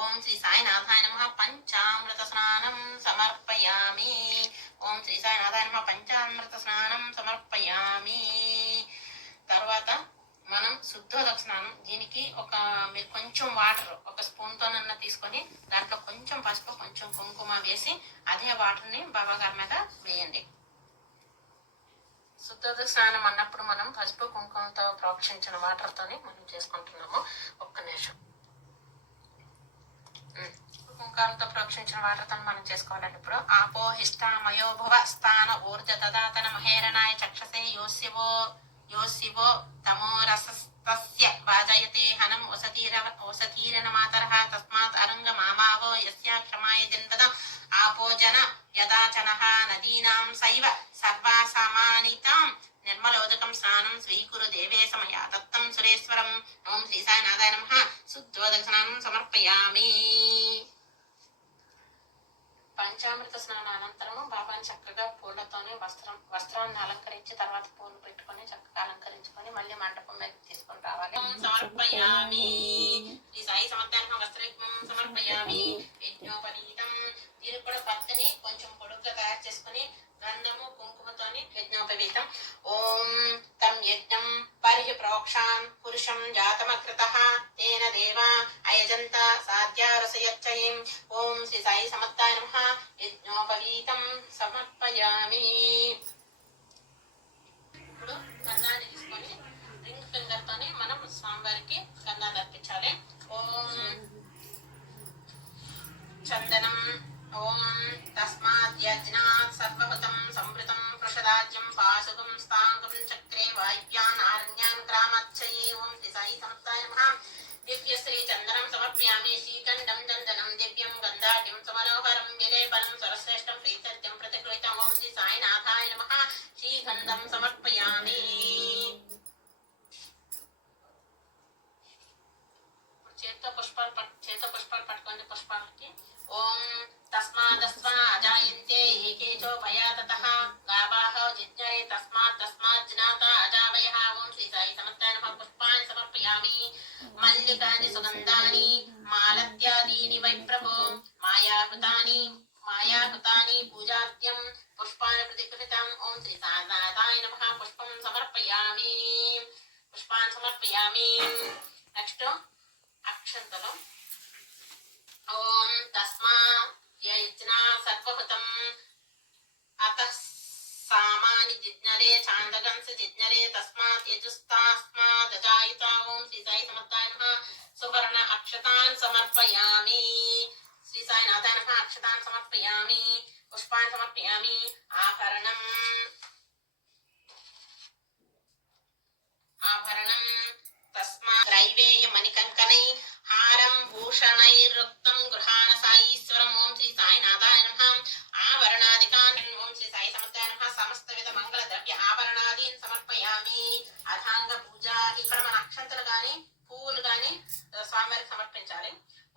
ఓం శ్రీ సాయినాథాయ నమః. పంచామృత స్నానం సమర్పయామి. ఓం శ్రీ సాయినాథాయ నమః. పంచామృత స్నానం సమర్పయామి. తర్వాత మనం శుద్ధోదక స్నానం. దీనికి మీరు కొంచెం వాటర్ ఒక స్పూన్తోనన్నా తీసుకొని దాంట్లో కొంచెం పసుపు కొంచెం కుంకుమ వేసి అదే వాటర్ని బాబా గారి మీద వేయండి. శుద్ధోదక స్నానం అన్నప్పుడు మనం పసుపు కుంకుమతో ప్రోక్షించిన వాటర్తోనే మనం చేసుకుంటున్నాము. ఒక్క నిమిషం. కుంకుమతో ప్రోక్షించిన వాటర్తో మనం చేసుకోవాలండి. ఇప్పుడు ఆపో హిష్టామయో భువ స్థాన ఊర్జ దదాతన మహేరణాయ చక్షసే యోశివో తమోరసస్త तस्य वाजयते हनम् ओषधीरन मातरः तस्मात् अरङ्ग मामावो यस्या क्षमाय जन्मद आपो जन यदाचनः नदीनां सैव सर्वासमानितां निर्मलोदकं स्नानं स्वीकुरु देवेश मया दत्तं सुरेश्वरम् ओं श्री साईनाथाय नमः शुद्धोदक स्नानं समर्पयामि పంచామృత స్నాన అనంతరము బాబాని చక్కగా పూలతోనే వస్త్రాన్ని అలంకరించి తర్వాత పూలు పెట్టుకొని చక్కగా అలంకరించుకొని మళ్ళీ మండపం మీద తీసుకొని రావాలి. సమర్పయామి శ్రీ సాయి సమర్థానికి వస్త్రం సమర్పయామి యజ్ఞోపవీతం. దీనికి కూడా పత్తిని కొంచెం పొడుగ్గా తయారు చేసుకుని గంధము కుంకుమతోని యజ్ఞోపవీతం. ఓం తం యజ్ఞం పరిహి ప్రోక్షాన్ పురుషం జాతమకృతః తేన దేవా అయజంత సాధ్యారసయచ్చయం. ఓం శ్రీ సాయి సమర్థాయ నమః యజ్ఞోపవీతం సమర్పయామి. ఇప్పుడు గంధాన్ని తీసుకొని రింగ్ ఫింగర్ తోని మనం స్వామివారికి గంధాన్ని అర్పించాలి. ఓం చందనం. ఓం తస్మాత్ యజ్ఞాత్ సర్వహుతం సంవృతం ప్రషదాజ్యం పాశుకం స్థాంగం చక్రే వాయువ్యాన్ ఆరణ్యాన్ గ్రామచ్చయే. ఓం శ్రీ సాయి సమర్థాయ నమః దివ్య శ్రీ చందనం సమర్పయామి. శ్రీకంఠం చందనం దివ్యం గంధాఢ్యం సమనోహరం విలేపనం సర్వశ్రేష్టం ప్రీత్యర్థం ప్రతిగృహీతం. ఓం శ్రీ సాయినాథాయ నమః శ్రీగంధం సమర్పయామి. చేత పుష్పాలు పట్టుకోండి. పుష్పాలకి ఓం తస్మాదస్వా అజాయంతే ఏకేచో భయాతతః గావాః జిజ్ఞరే తస్మాత్ జ్ఞాత అజావయః. ఓం శ్రీ సాయి సమర్థాయ నమః పుష్పాన్ని సమర్పయామి. మల్లికాని సుగంధాని మాలత్యాదీని వై ప్రభో మాయాహృతాని పూజాద్యం పుష్పాన్ని ప్రతిగృహీతం. ఓం శ్రీ సాయినాథాయ నమః పుష్పం సమర్పయామి. పుష్పాన్ని సమర్పయామి. నెక్స్ట్ అక్షంతలు. ఓం తస్మా యజ్ఞా సర్వహుతం అతః సామాని జిజ్ఞరే ఛాందగంస జిజ్ఞరే తస్మాత్ యజుస్తాస్మాదజాయిత. ఓం శ్రీ సాయి సమర్థాయ నమః సువర్ణ అక్షతాన్ సమర్పయామి. శ్రీ సాయినాథాయ నమః అక్షతాన్ సమర్పయామి. పుష్పాన్ని సమర్పయామి. ఆభరణం తస్మా రైవేయ మణికంకణై హారం భూషణైరుక్తం గృహాణ సాయీశ్వరం. ఓం శ్రీ సాయినాథాయ నమః ఆభరణాదికాన్. ఓం శ్రీ సాయి సమర్థాయ నమః సమస్త విధ మంగళ ద్రవ్య ఆభరణాదీన్ సమర్పయామి. అథాంగ పూజ. ఇక్కడ మన అక్షంతలు గాని పువ్వులు గాని స్వామివారికి సమర్పించాలి.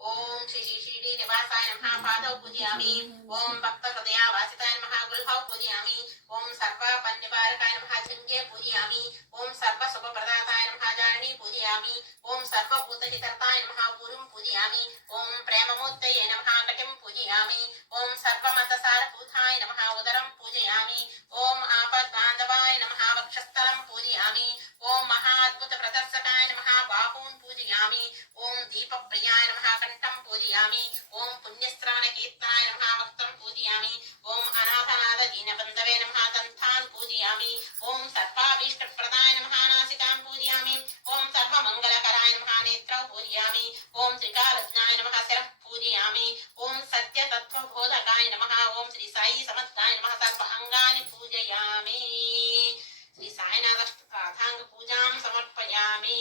ఓం శ్రీ షిరిడి నివాసాయ నమః పాదౌ పూజయామి. ఓం భక్త హృదయ వాసితాయ నమః గుల్హౌ పూజయామి. ఓం సర్వ పన్నివారకాయ నమః జింగే పూజయామి. ఓం సర్వ శుభ ప్రదాతాయ నమః జారణి పూజయామి. ఓం సర్వభూత హితర్తాయ నమః పూరుం పూజయామి. ఓం ప్రేమమూర్తయే నమః కటిం పూజయామి. ఓం సర్వమతసార భూతాయ నమః ఉదరం పూజయామి. ఓం ఆపద్బాంధవాయ నమః వక్షస్థలం పూజయామి. ఓం మహాద్భుత ప్రదర్శకాయ నమః బాహూన్ పూజయామి. ఓం దీపప్రియాయ నమః కంఠం పూజయామి. ఓం పుణ్యశ్రవణ కీర్తనాయ నమః వక్తం పూజయామి. ఓం అనాథనాథ దీనబంధవే నమః దంతాన్ పూజయామి. ఓం సర్వాభీష్టప్రదాయ నమః నాసికాం పూజయామి. ఓం సర్వమంగళకరాయ నమః నేత్రౌ పూజయామి. ఓం త్రికాలజ్ఞాయ నమః శిరః పూజయామి. ఓం సత్యతత్వబోధకాయ నమః. ఓం శ్రీ సాయి సమర్థాయ నమః సర్వాంగాని పూజయామి. శ్రీ సాయినాథ రాధాంగ పూజాం సమర్పయామి.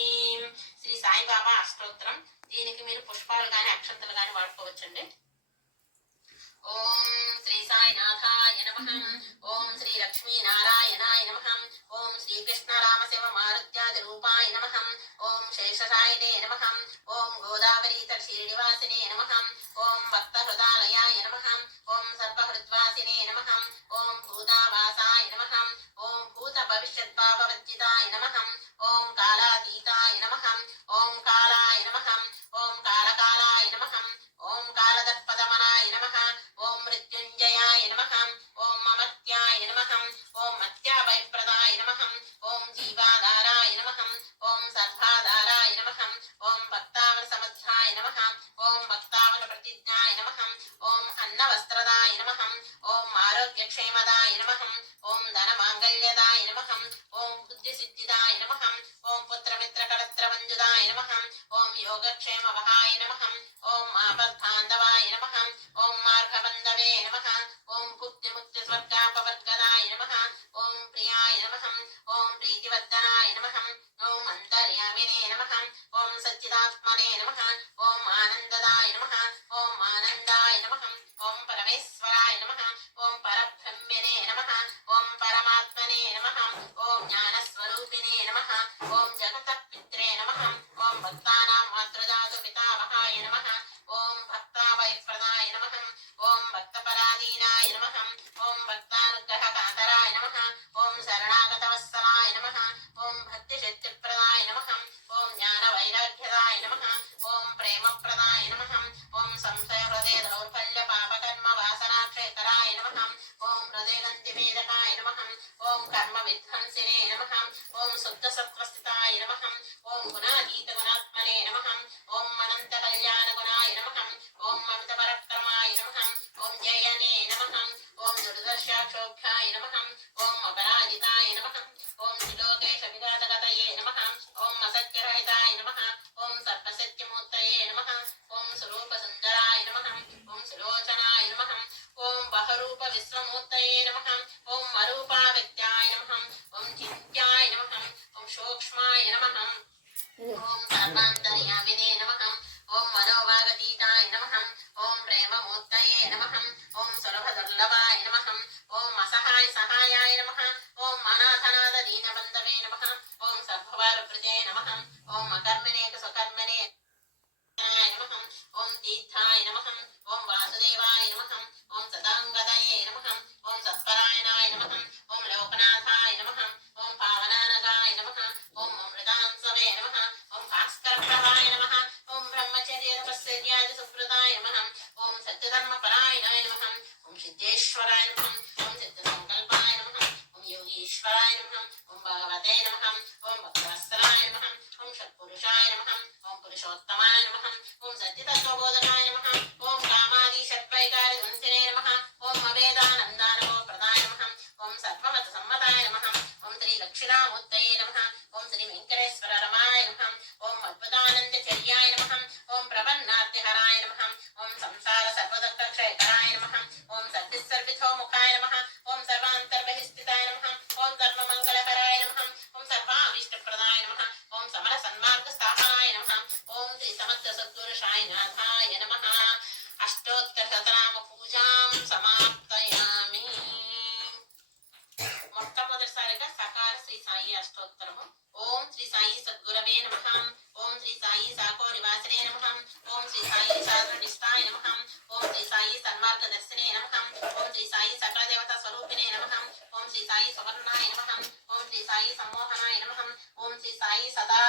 శ్రీ సాయిబాబా అష్టోత్తరం. దీనికి మీరు పుష్పాలు గాని అక్షంతలు గాని వాడుకోవచ్చండి. ఓం శ్రీ సాయినాథాయ నమః. ఓం శ్రీ లక్ష్మీ నారాయణాయ నమః. ఓం శ్రీకృష్ణ రామ శివ మారుత్యాది రూపాయ నమః. ఓం శేషశాయినే నమః. ఓం గోదావరీ తట శ్రీనివాసినే నమః. ఓం భక్త హృదాలయాయ నమః. ఓం సర్వహృద్వాసినే నమః. ఓం భూతావాసాయ నమః. ఓం భూత భవిష్యత్ పాపవర్జితాయ నమః. ఓం కాలాతీతాయ నమః. ఓం కాలాయ నమః. ఓం కాలకాలాయ నమః. ఓం కాలదర్పదమనాయ నమః. ఓం మృత్యుంజయాయ నమః. ఓం అమర్త్యాయ నమః. ఓం మత్యాభయప్రదాయ నమః. ఓం జీవాధారాయ నమః. ఓం సర్వాధారాయ నమః. ఓం భక్తావన సమర్థాయ నమః. ఓం భక్తావన ప్రతిజ్ఞాయ నమః. ఓం అన్నవస్త్రదాయ నమః. ఓం ఆరోగ్యక్షేమదాయ నమః. ఓం ధనమాంగళ్యదాయ నమః. ఓం బుద్ధిసిద్ధిదాయ నమః. ఓం పుత్రమిత్రకళత్రమంజుదాయ నమః. ఓం యోగక్షేమవహాయ నమః. ఓం ఆపద్బాంధవాయ నమః. ఓం మార్గబంధవే నమః. ఓం భుక్తిముక్తి స్వర్గాపవర్గదాయ నమః. ఓం ప్రియాయ నమః. ఓం ప్రీతివర్ధనాయ నమః. ఓం అంతర్యామినే చతుర్దశాక్షోభ్యాయ నమః. ఓం అపరాజితాయ నమః. ఓం త్రిలోకేశ విఘాతగతయే నమః. ఓం అసత్యరహితాయ నమః. ఓం సర్వసత్యమూర్తయే నమః. ఓం స్వరూప సుందరాయ నమః. ఓం సులోచనాయ నమః. ఓం బహరూప విశ్వమూర్తయే నమః. ఓం అరూపావ్యక్త్యాయ నమః. ఓం చింత్యాయ నమః. ఓం సూక్ష్మాయ నమః. ఓం సర్వాంతర్యామినే నమః. ఓం మనోభాగతీతాయ నమః. ఓం ప్రేమమూర్తయే నమః. ఓం సులభదుర్లభాయ నమః. ఓం అసహాయ సహాయాయ నమః. ఓం అనాథనాథ దీనబంధవే నమః. ఓం సర్వభారభృతే నమః. ఓం అకర్మణే స్వకర్మణే నమః. ఓం తీర్థాయ నమః. ఓం వాసుదేవాయ నమః. ఓం సదాంగదయే నమః. ఓం సత్పరాయణాయ నమః. ఓం లోకనాథాయ నమః. ఓం పావనానగాయ నమః. ఓం అమృతాంసవే నమః. ఓం భాస్కరప్రభాయ నమః. ఓం బ్రహ్మచర్య తపస్సర్యాది సుకృతాయ నమః. ఓం సత్యధర్మపరాయణాయ నమః. ఓం సిద్ధేశ్వరాయ నమః. ఓం సిద్ధసంకల్పాయ నమః. ఓం యోగీశ్వరాయ నమః. ఓం భగవతే నమః. ఓం భక్తవత్సలాయ నమః. ఓం షట్పురుషాయ నమః. ఓం పురుషోత్తమాయ నమః. ఓం సత్యతత్వబోధకాయ నమః. ఓం కామాది షట్వైకారి ధ్వంసినే నమః. ఓం అవేదానందానవో ప్రదాయ నమః. ఓం సర్వమత సమ్మతాయ నమః. ఓం శ్రీ దక్షిణామూర్తయే నమః. ఓం శ్రీ వెంకటేశ్వర రమాయ నమః. ఓం అద్భుతానందచర్యాయ నమః. ఓం ప్రపన్నార్తిహరాయ నమః. ఓం సంసార సర్వదుఃఖక్షయకరాయ నమః. ఓం సర్విసర్విథోముఖాయ నమః. ఓం సర్వాంతర్బహిస్థితాయ నమః. ఓం సర్వమంగళకరాయ నమః. ఓం సర్వాభీష్టప్రదాయ నమః. ఓం సమర సన్మార్గ స్థాపనాయ నమః. ఓం శ్రీ సమర్థ సద్గురు సాయినాథాయ నమః. అష్టోత్తర శతనామ పూజాం సమాప్తయామి. మొట్టమొదటిసారిగా సకార శ్రీ సాయి అష్టోత్తరము. ఓం శ్రీ సాయి సద్గురవే నమః. ఓం శ్రీ సాయి సాకో నివాసినే నమః. ఓం శ్రీ సాయి సాధన నిష్ఠాయ నమః. ఓం శ్రీ సాయి సన్మార్గ దర్శనే నమః. ఓం శ్రీ సాయి సకల దేవతా స్వరూపిణే నమః. ఓం శ్రీ సాయి సువర్ణాయ నమః. ఓం శ్రీ సాయి సమ్మోహనాయ నమః. ఓం శ్రీ సాయి సదా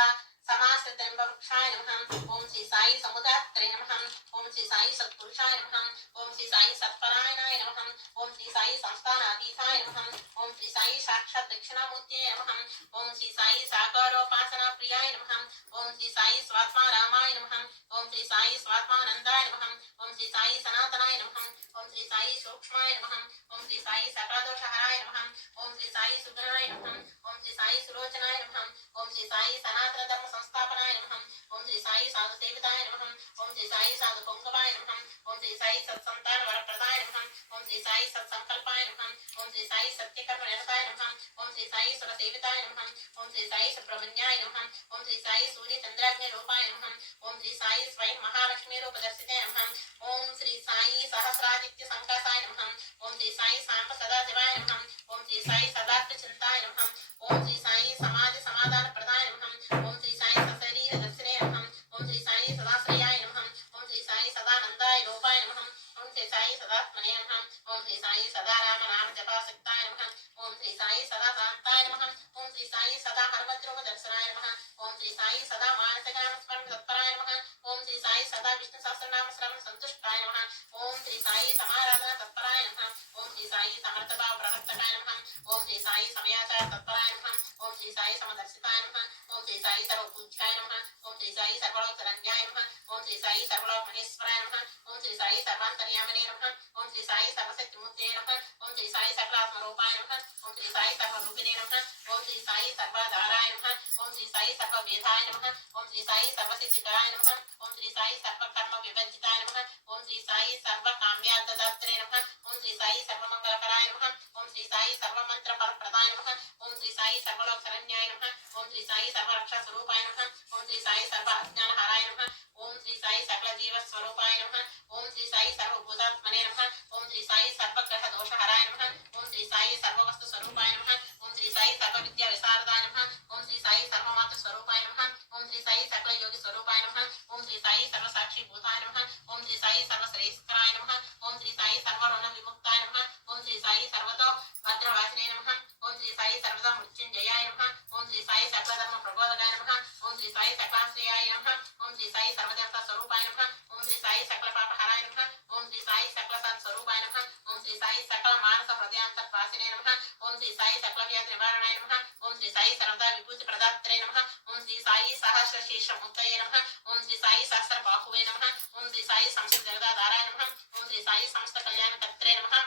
సమాశ్రితంబవృక్షాయ నమః. ఓం శ్రీ సాయి సముదాత్రే నమః. ఓం శ్రీ సాయి సత్పురుషాయ నమః. ఓం శ్రీ సాయి సత్పరాయణాయ నమః. ఓం శ్రీ సాయి సంస్థానాధీశాయ నమః. ఓం శ్రీ సాయి సాక్షాత్ దక్షిణామూర్తయే నమః. ఓం శ్రీ సాయి సాకారోపాసనా ప్రియాయ నమః. ఓం శ్రీ సాయి స్వాత్మా రామాయ నమః. ఓం శ్రీ సాయి స్వాత్మానందాయ నమః. ఓం శ్రీ సాయి సనాతనాయ నమః. ఓం శ్రీ సాయి సూక్ష్మాయ నమః. ఓం శ్రీ సాయి సకలదోషహరాయ నమః. ఓం శ్రీ సాయి సుగుణాయ నమః. ఓం శ్రీ సాయి సులోచనాయ నమః. ఓం శ్రీ సాయి సనాతన ధర్మ సంస్థాపనాయ నమః. ఓం శ్రీ సాయి సాధు సేవితాయ నమః. ఓం శ్రీ సాయి సాధు పొంగవాయ నమః. ఓం శ్రీ సాయి సత్సంతాన వరప్రదాయ నమః. ఓం శ్రీ సాయి సత్సంకల్పాయ నమః. ఓం శ్రీ సాయి సత్యకర్మ నిరతాయ నమః. ఓం శ్రీ సాయి సుర సేవితాయ నమః. ఓం శ్రీ సాయి సుబ్రహ్మణ్యాయ నమః. ఓం శ్రీ సాయి సూర్య చంద్రాగ్ని రూపాయ నమః. ఓం శ్రీ సాయి స్వయం మహాలక్ష్మీ రూపదర్శితే నమః. ఓం శ్రీ సాయి సహస్రాదిత్య సంకాసాయ నమః. ఓం శ్రీ సాయి సాంబ సదాశివాయ నమః. ఓం శ్రీ సాయి సదార్థ చింతాయ నమః. ఓం శ్రీ సాయి సమాధి సమాధాన ప్రదాయ నమః. ఓం శ్రీ సాయి సశరీర దర్శనే నమః. ఓం శ్రీ సాయి సదాశ్రయాయ నమః. ఓం శ్రీ సాయి సదానందాయ రూపాయ నమః. ఓం శ్రీ సాయి సదాత్మనే నమః. ఓం శ్రీ సాయి సదారామ నామ జపాసక్తాయ నమః. ఓం శ్రీ సాయి సదా శాంతాయ నమః. ఓం శ్రీ సాయి సదా హనుమద్రూప దర్శనాయ నమః. ఓం శ్రీ సాయి సదా మానసగాన స్మరణ తత్పరాయ నమః. ఓం శ్రీ సాయి సదా విష్ణు సహస్రనామ శ్రవణ సంతుష్టాయ నమః. ఓం శ్రీ సాయి సమారాధన తత్పరాయ నమః. ఓం శ్రీ సాయి సమర్థభావ ప్రవర్తకాయ నమః. ఓం శ్రీ సాయి సమయాచార తత్పరాయ నమః. ఓం శ్రీ సాయి సమదర్శితాయ నమః. ఓం శ్రీ సాయి సర్వపూజ్యాయ నమః. ఓం శ్రీ సాయి సర్వలోక శరణ్యాయ నమః. ఓం శ్రీ సాయి సర్వలోక మహేశ్వరాయ నమః. ఓం శ్రీ సాయి సర్వాంతర్యామినే నమః. ఓం శ్రీ సాయి సర్వశక్తిమూర్తే నమః. ఓం శ్రీ సాయి సకలాత్మరూపాయ నమః. ఓం శ్రీ సాయి సర్వరూపిణే నమః. ఓం శ్రీ సాయి సర్వధారాయ నమః. ఓం శ్రీ సాయి సర్వవేదాయ నమః. ఓం శ్రీ సాయి సర్వసిద్ధికాయ నమః. ఓం శ్రీ సాయి సర్వకర్మ విభజితాయ నమః. ఓం శ్రీ సాయి సర్వకామ్యార్థదాత్రే నమః. ఓం శ్రీ సాయి సర్వమంగళకరాయ నమః. ఓం శ్రీ సాయి సర్వమంత్ర ఫలప్రదాయ నమః. ఓం శ్రీ సాయి సర్వలోక శరణ్యాయ నమః. ఓం శ్రీ సాయి సర్వరక్షా స్వరూపాయ నమః. ఓం శ్రీ సాయి సర్వ అజ్ఞానహారాయ నమః. ఓం శ్రీ సాయి సకల జీవ స్వరూపాయ నమః. ఓం శ్రీ సాయి సర్వభూతాత్మనే నమః. ఓం శ్రీ సాయి సర్వగ్రహ దోషహరాయ నమః. ఓం శ్రీ సాయి సర్వవస్తు స్వరూపాయ నమః. ఓం శ్రీ సాయి సర్వ విద్యా విశారదాయ నమః. ఓం శ్రీ సాయి సర్వమాతృ స్వరూపాయ నమః. ఓం శ్రీ సాయి సకల యోగి స్వరూపాయ నమః. ఓం శ్రీ సాయి సర్వసాక్షి భూతాయ నమః. ఓం శ్రీ సాయి సర్వశ్రేయస్కరాయ నమః. ఓం శ్రీ సాయి సర్వరుణ విముక్తాయ నమః. ఓం శ్రీ సాయి సర్వతో భద్రవాసినే నమః. ఓం శ్రీ సాయి సర్వదా మృత్యుంజయాయ నమః. ఓం శ్రీ సాయి సకలధర్మ ప్రబోధకాయ నమః. ఓం శ్రీ సాయి సకలాశ్రయాయ నమః. ఓం శ్రీ సాయి సర్వదేవతా స్వరూపాయ నమః. ఓం శ్రీ సాయి సకల పాపహరాయ నమః. ఓం శ్రీ సాయి సకల సత్ స్వరూపాయ నమః. ఓం శ్రీ సాయి సకల మానస హృదయాంతర్వాసినే నమః. ఓం శ్రీ సాయి సకల వ్యాధి నివారణాయ నమః. ఓం శ్రీ సాయి సర్వదా విభూతి ప్రదాత్రే నమః. ఓం శ్రీ సాయి సహస్ర శీర్షమూర్తయే నమః. ఓం శ్రీ సాయి సహస్ర బాహువే నమః. ఓం శ్రీ సాయి సంస్థ జగదాధారాయ నమః. ఓం శ్రీ సాయి సంస్థ కళ్యాణ కర్త్రే నమః.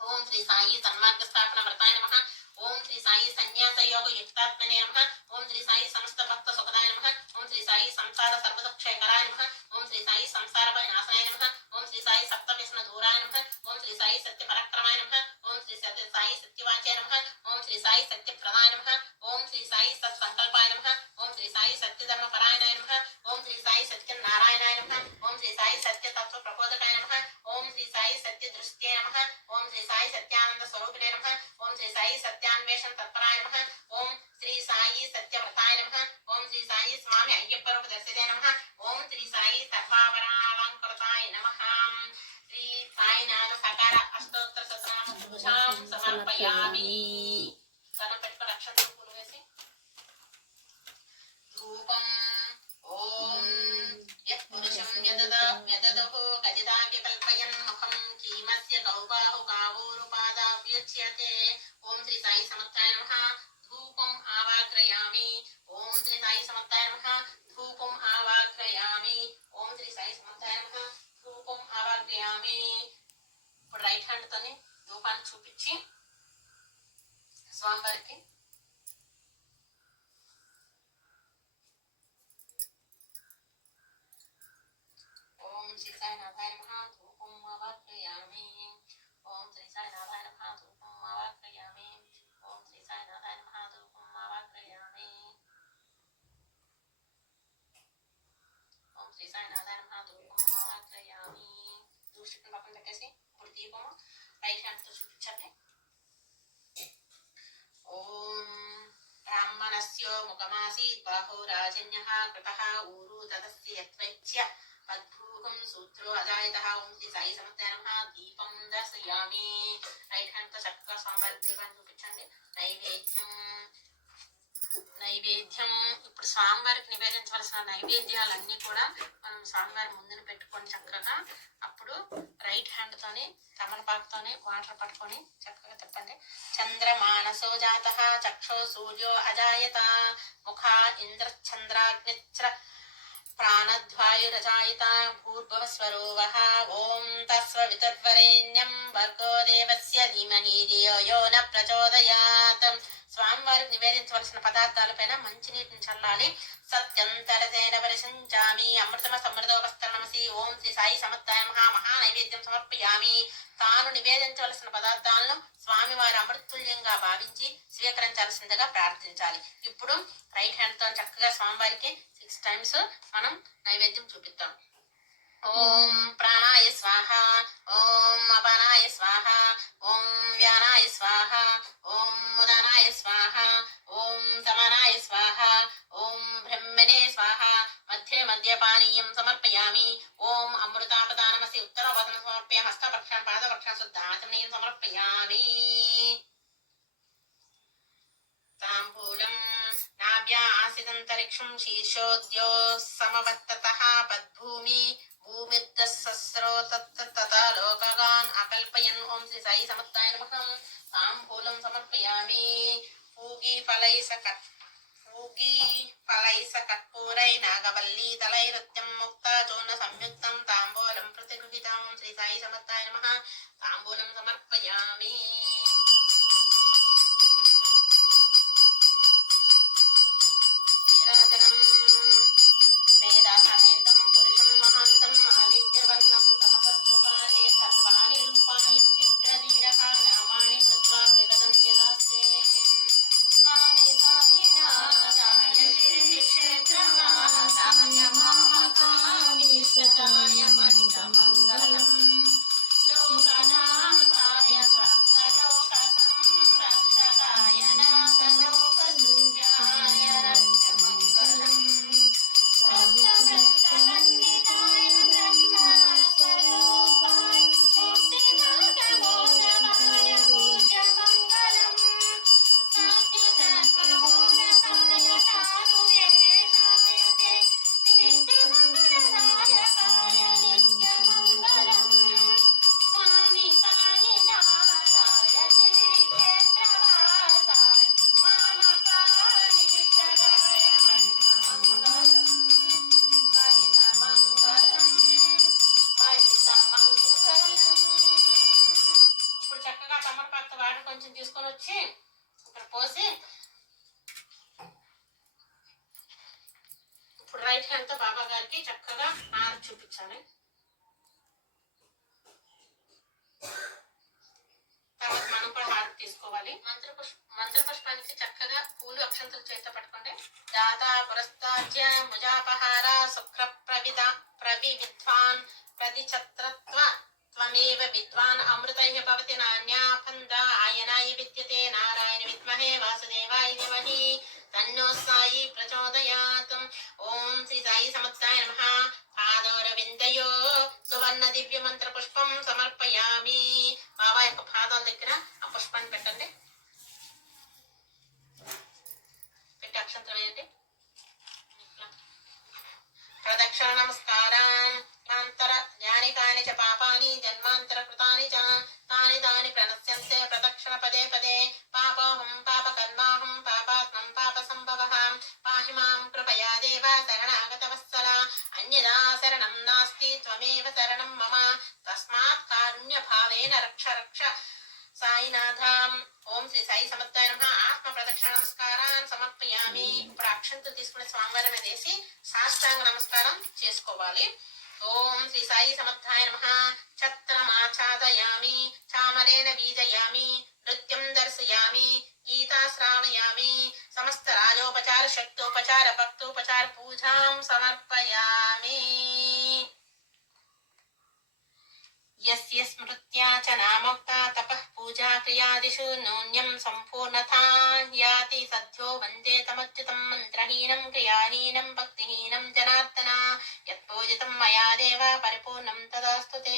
ఓం శ్రీ సాయి సన్మార్గ స్థాపన వ్రతాయ నమః. ఓం శ్రీ సాయి సన్యాస యోగ యుక్తాత్మనే నమః. ఓం శ్రీ సాయి సమస్త భక్త సుఖదాయ నమః. ఓం శ్రీ సాయి సంసార సర్వదుఃఖక్షయకరాయ నమః. ఓం శ్రీ సాయి సంసార వినాశాయ నమః. ఓం శ్రీ సాయి సప్తవ్యసన దూరాయ నమః. ఓం శ్రీ సాయి సత్య పరాక్రమాయ నమః. ఓం శ్రీ సాయి సత్యవాచాయ నమః. ఓం శ్రీ సాయి సత్య ప్రదాయ నమః. ఓం శ్రీ సాయి సత్ సంకల్పాయ నమః. ఓం శ్రీ సాయి సత్య ధర్మ పరాయణాయ నమః. ఓం శ్రీ సాయి సత్య నారాయణాయ నమః. ఓం శ్రీ సాయి సత్య తత్వ ప్రబోధకాయ నమః. ఓం శ్రీ సాయి సత్య దృష్ట్యే నమః. ఓం శ్రీ సాయి సత్యానంద స్వరూపిణే నమః. ఓం శ్రీ సాయి సత్యాన్వేషణ తత్పరాయ నమః. ఓం శ్రీ సాయి సత్యవ్రతాయ నమః. ఓం శ్రీ సాయి స్వామి అయ్యప్ప రూప దర్శితే నమః. ఓం శ్రీ సాయి సర్వాభరణాలంకృతాయ నమః. శ్రీ సాయినాథ సకార అష్టోత్తర శతనామ పూజాం సమర్పయామి. కన్నం పెట్టుకుని అక్షంతలు పూలు వేసి ధూపం. ఓం యత్పురుషం యదదః గజదావ్య కల్పయన్ ముఖం కీమస్య గౌబాహు గావోరుపాదావ్యుచ్యతే. ఓం శ్రీ సాయి సమర్థాయ నమః. ధూపం ఆవాగ్రయామి. ఓం శ్రీ సాయి సమర్థాయ నమః. ధూపం ఆవాగ్రయామి. ఓం శ్రీ సాయి సమర్థాయ నమః. ధూపం ఆవాగ్రయామి. ఇప్పుడు రైట్ హ్యాండ్ తోని ధూపాన్ని చూపించి స్వామివారికి ఓం శ్రీ సాయినాథాయ నమః. ధూపం ఆవాగ్రయామి. ఓం శ్రీ సాయినాథాయ నమః. ధూపం ఆవాగ్రయామి. ఓం శ్రీ సాయినాథాయ నమః. ధూపం ఆవాగ్రయామి. ఓం శ్రీ సాయినాథాయ నమః. ధూపం ఆవాగ్రయామి. దూషిని పక్కన పెట్టేసి ఇప్పుడు దీపం రైట్ హ్యాండ్ తో చూపించండి. ఓం బ్రాహ్మణస్యో ముఖమాసీత్ బాహో రాజన్యః కృతః ఊరు తదస్య యత్వైచ్య పద్భూగం సూత్రో అజాయతః. ఓం శ్రీ సాయి సమర్థాయ నమః. దీపం దర్శయామి. రైట్ హ్యాండ్ తో చక్కగా స్వామివారి దీపాన్ని చూపించండి. నైవేద్యం ఇప్పుడు స్వామివారికి నివేదించవలసిన నైవేద్యాలన్నీ కూడా మనం స్వామివారి ముందున పెట్టుకొని చక్కగా అప్పుడు రైట్ హ్యాండ్ తోని తమలపాకుతోనే వాటర్ పట్టుకొని చక్కగా తిప్పండి. చంద్రమానసో జాతః చక్షో సూర్యో అజాయత ముఖ ఇంద్రచంద్రాగ్నిచ్ర ప్రాణద్వాయురజాయత భూర్భువస్వరో వః. ఓం తస్సవితుర్వరేణ్యం భర్గో దేవస్య ధీమహి ధియో యో న ప్రచోదయాత్. స్వామివారికి నివేదించవలసిన పదార్థాలపైన మంచినీటిని చల్లాలి. సత్యం తరసేన పరిశంచామి. అమృతమ సమృతోపస్తరణమసి. ఓం శ్రీ సాయి సమర్థాయ నమః. మహా నైవేద్యం సమర్పయామి. తాను నివేదించవలసిన పదార్థాలను స్వామివారి అమృతుల్యంగా భావించి స్వీకరించాల్సిందిగా ప్రార్థించాలి. ఇప్పుడు రైట్ హ్యాండ్ తో చక్కగా స్వామివారికి 6 times మనం నైవేద్యం చూపిద్దాం. ఓం ప్రాణాయ స్వాహ. ఓం అపానాయ స్వాహ. ఓం వ్యానాయ స్వాహ. ఓం ఉదానాయ స్వాహ. ఓం సమానాయ స్వాహ. ఓం బ్రహ్మణే స్వాహ. మధ్య మద్యపానీయం సమర్పయామి. ఓం అమృతాపదానమసి. ఉత్తరవదన సమర్పయ. హస్తపక్షాన్ పాదపక్షాన్ శుద్ధాచమనీయం సమర్పయామి. తాంబూలం నాభ్యా ఆసిదంతరిక్షం శీర్షోద్యో సమవర్తతః పద్భూమి భూమిర్దస్సస్రో తత్తథా లోకగాన్ అకల్పయన్. ఓం శ్రీ సాయి సమర్థాయ నమః. తాంబూలం సమర్పయామి. పూగీఫలైస కర్పూరై నాగవల్లీ తలైరత్యం ముక్తా చూర్ణ సంయుక్తం తాంబూలం ప్రతిగృహీతం. శ్రీ సాయి సమర్థాయ నమః. తాంబూలం సమర్పయామి. నీరాజనం వేదాసమేతం పురుషం మహాంతం ఆదిత్యవర్ణం తమసస్తు కాలే సర్వాణి రూపాణి విచిత్రధీరః నామాని కృత్వా విగతం యదాస్తే. స్వామి సాయినాథాయ శ్రీ క్షేత్రవాసాయ మహాకామీశతాయ మహితమంగళం. లోకనాథాయ భక్తలోక సంరక్షకాయ నాగలోక సుందరాయ రత్నమంగళం. భక్తవృందవందితాయ బ్రహ్మస్వరూపాయ ముక్తినాథబోధకాయ పూజ్యమంగళం. సాత్వికప్రబోధకాయ తారుణ్యేశాయ తే నిత్యమంగళదాయకాయ నిత్యమంగళం. స్వామి సాయినాథాయ శ్రీ క్షేత్రవాసాయ తమలపాకు వాటర్ కొంచెం తీసుకొని వచ్చి ఇక్కడ పోసి ఇప్పుడు రైట్ హ్యాండ్తో బాబా గారికి చక్కగా హారతి చూపించాలి. తర్వాత మనం కూడా హారతి తీసుకోవాలి. మంత్రపుష్పానికి చక్కగా పూలు అక్షంతలు చేత పట్టుకోండి. దాత పురస్తాజ్య ముజాపహార శుక్ర ప్రవివిద్వాన్ ప్రతిచత్రత్వ త్వమేవ విద్వాన్ అమృతైః భవతి నాన్యాపంద ఆయనాయ విద్యతే నారాయణ విద్మహే వాసుదేవాయ ధీమహి తన్నో సాయి ప్రచోదయాత్. ఓం శ్రీ సాయి సమర్థాయ నమః. పాదోరవిందయో సువర్ణ దివ్య మంత్ర పుష్పం సమర్పయామి. బాబా యొక్క పాదాల దగ్గర ఆ పుష్పాన్ని పెట్టండి. పెట్టి అక్షంతలు వేయండి. ప్రదక్షిణ నమస్కారం. జ్ఞాని కాని చ పాపాని జన్మాంతర కృతాని చ తాని తాని ప్రణశ్యంతే ప్రదక్షిణ పదే పదే. పాపోహం పాప కర్మాహం పాపాత్మం పాప సంభవః పాహి మాం కృపయా దేవ శరణాగత వత్సల. అన్యదా శరణం నాస్తి త్వమేవ శరణం మమ తస్మాత్ కారుణ్య భావేన రక్ష రక్ష సాయినాథ. ఓం శ్రీ సాయి సమర్థాయ నమః. ఆత్మ ప్రదక్షిణ నమస్కారాన్ని సమర్పయామి. ఇప్పుడు అక్షంతలు తీసుకునే స్వామివారి మీద వేసి సాష్టాంగ నమస్కారం చేసుకోవాలి. ఓం శ్రీ సాయి సమర్థాయ నమః. ఛత్రమాఛాదయామి చామరేణ బీజయామి నృత్యం దర్శయామి గీతా శ్రావయామి సమస్త రాజోపచార శక్తోపచార భక్తోపచార పూజాం సమర్పయామి. యస్య స్మృత్యా చ నామోక్తా తపః పూజా క్రియాదిషు నూన్యం సంపూర్ణతా యాతి సద్యో వందే తమచ్యుతం మంత్రహీనం క్రియాహీనం భక్తిహీనం జనార్దన యత్పూజితం మయా దేవ పరిపూర్ణం తదాస్తుతే.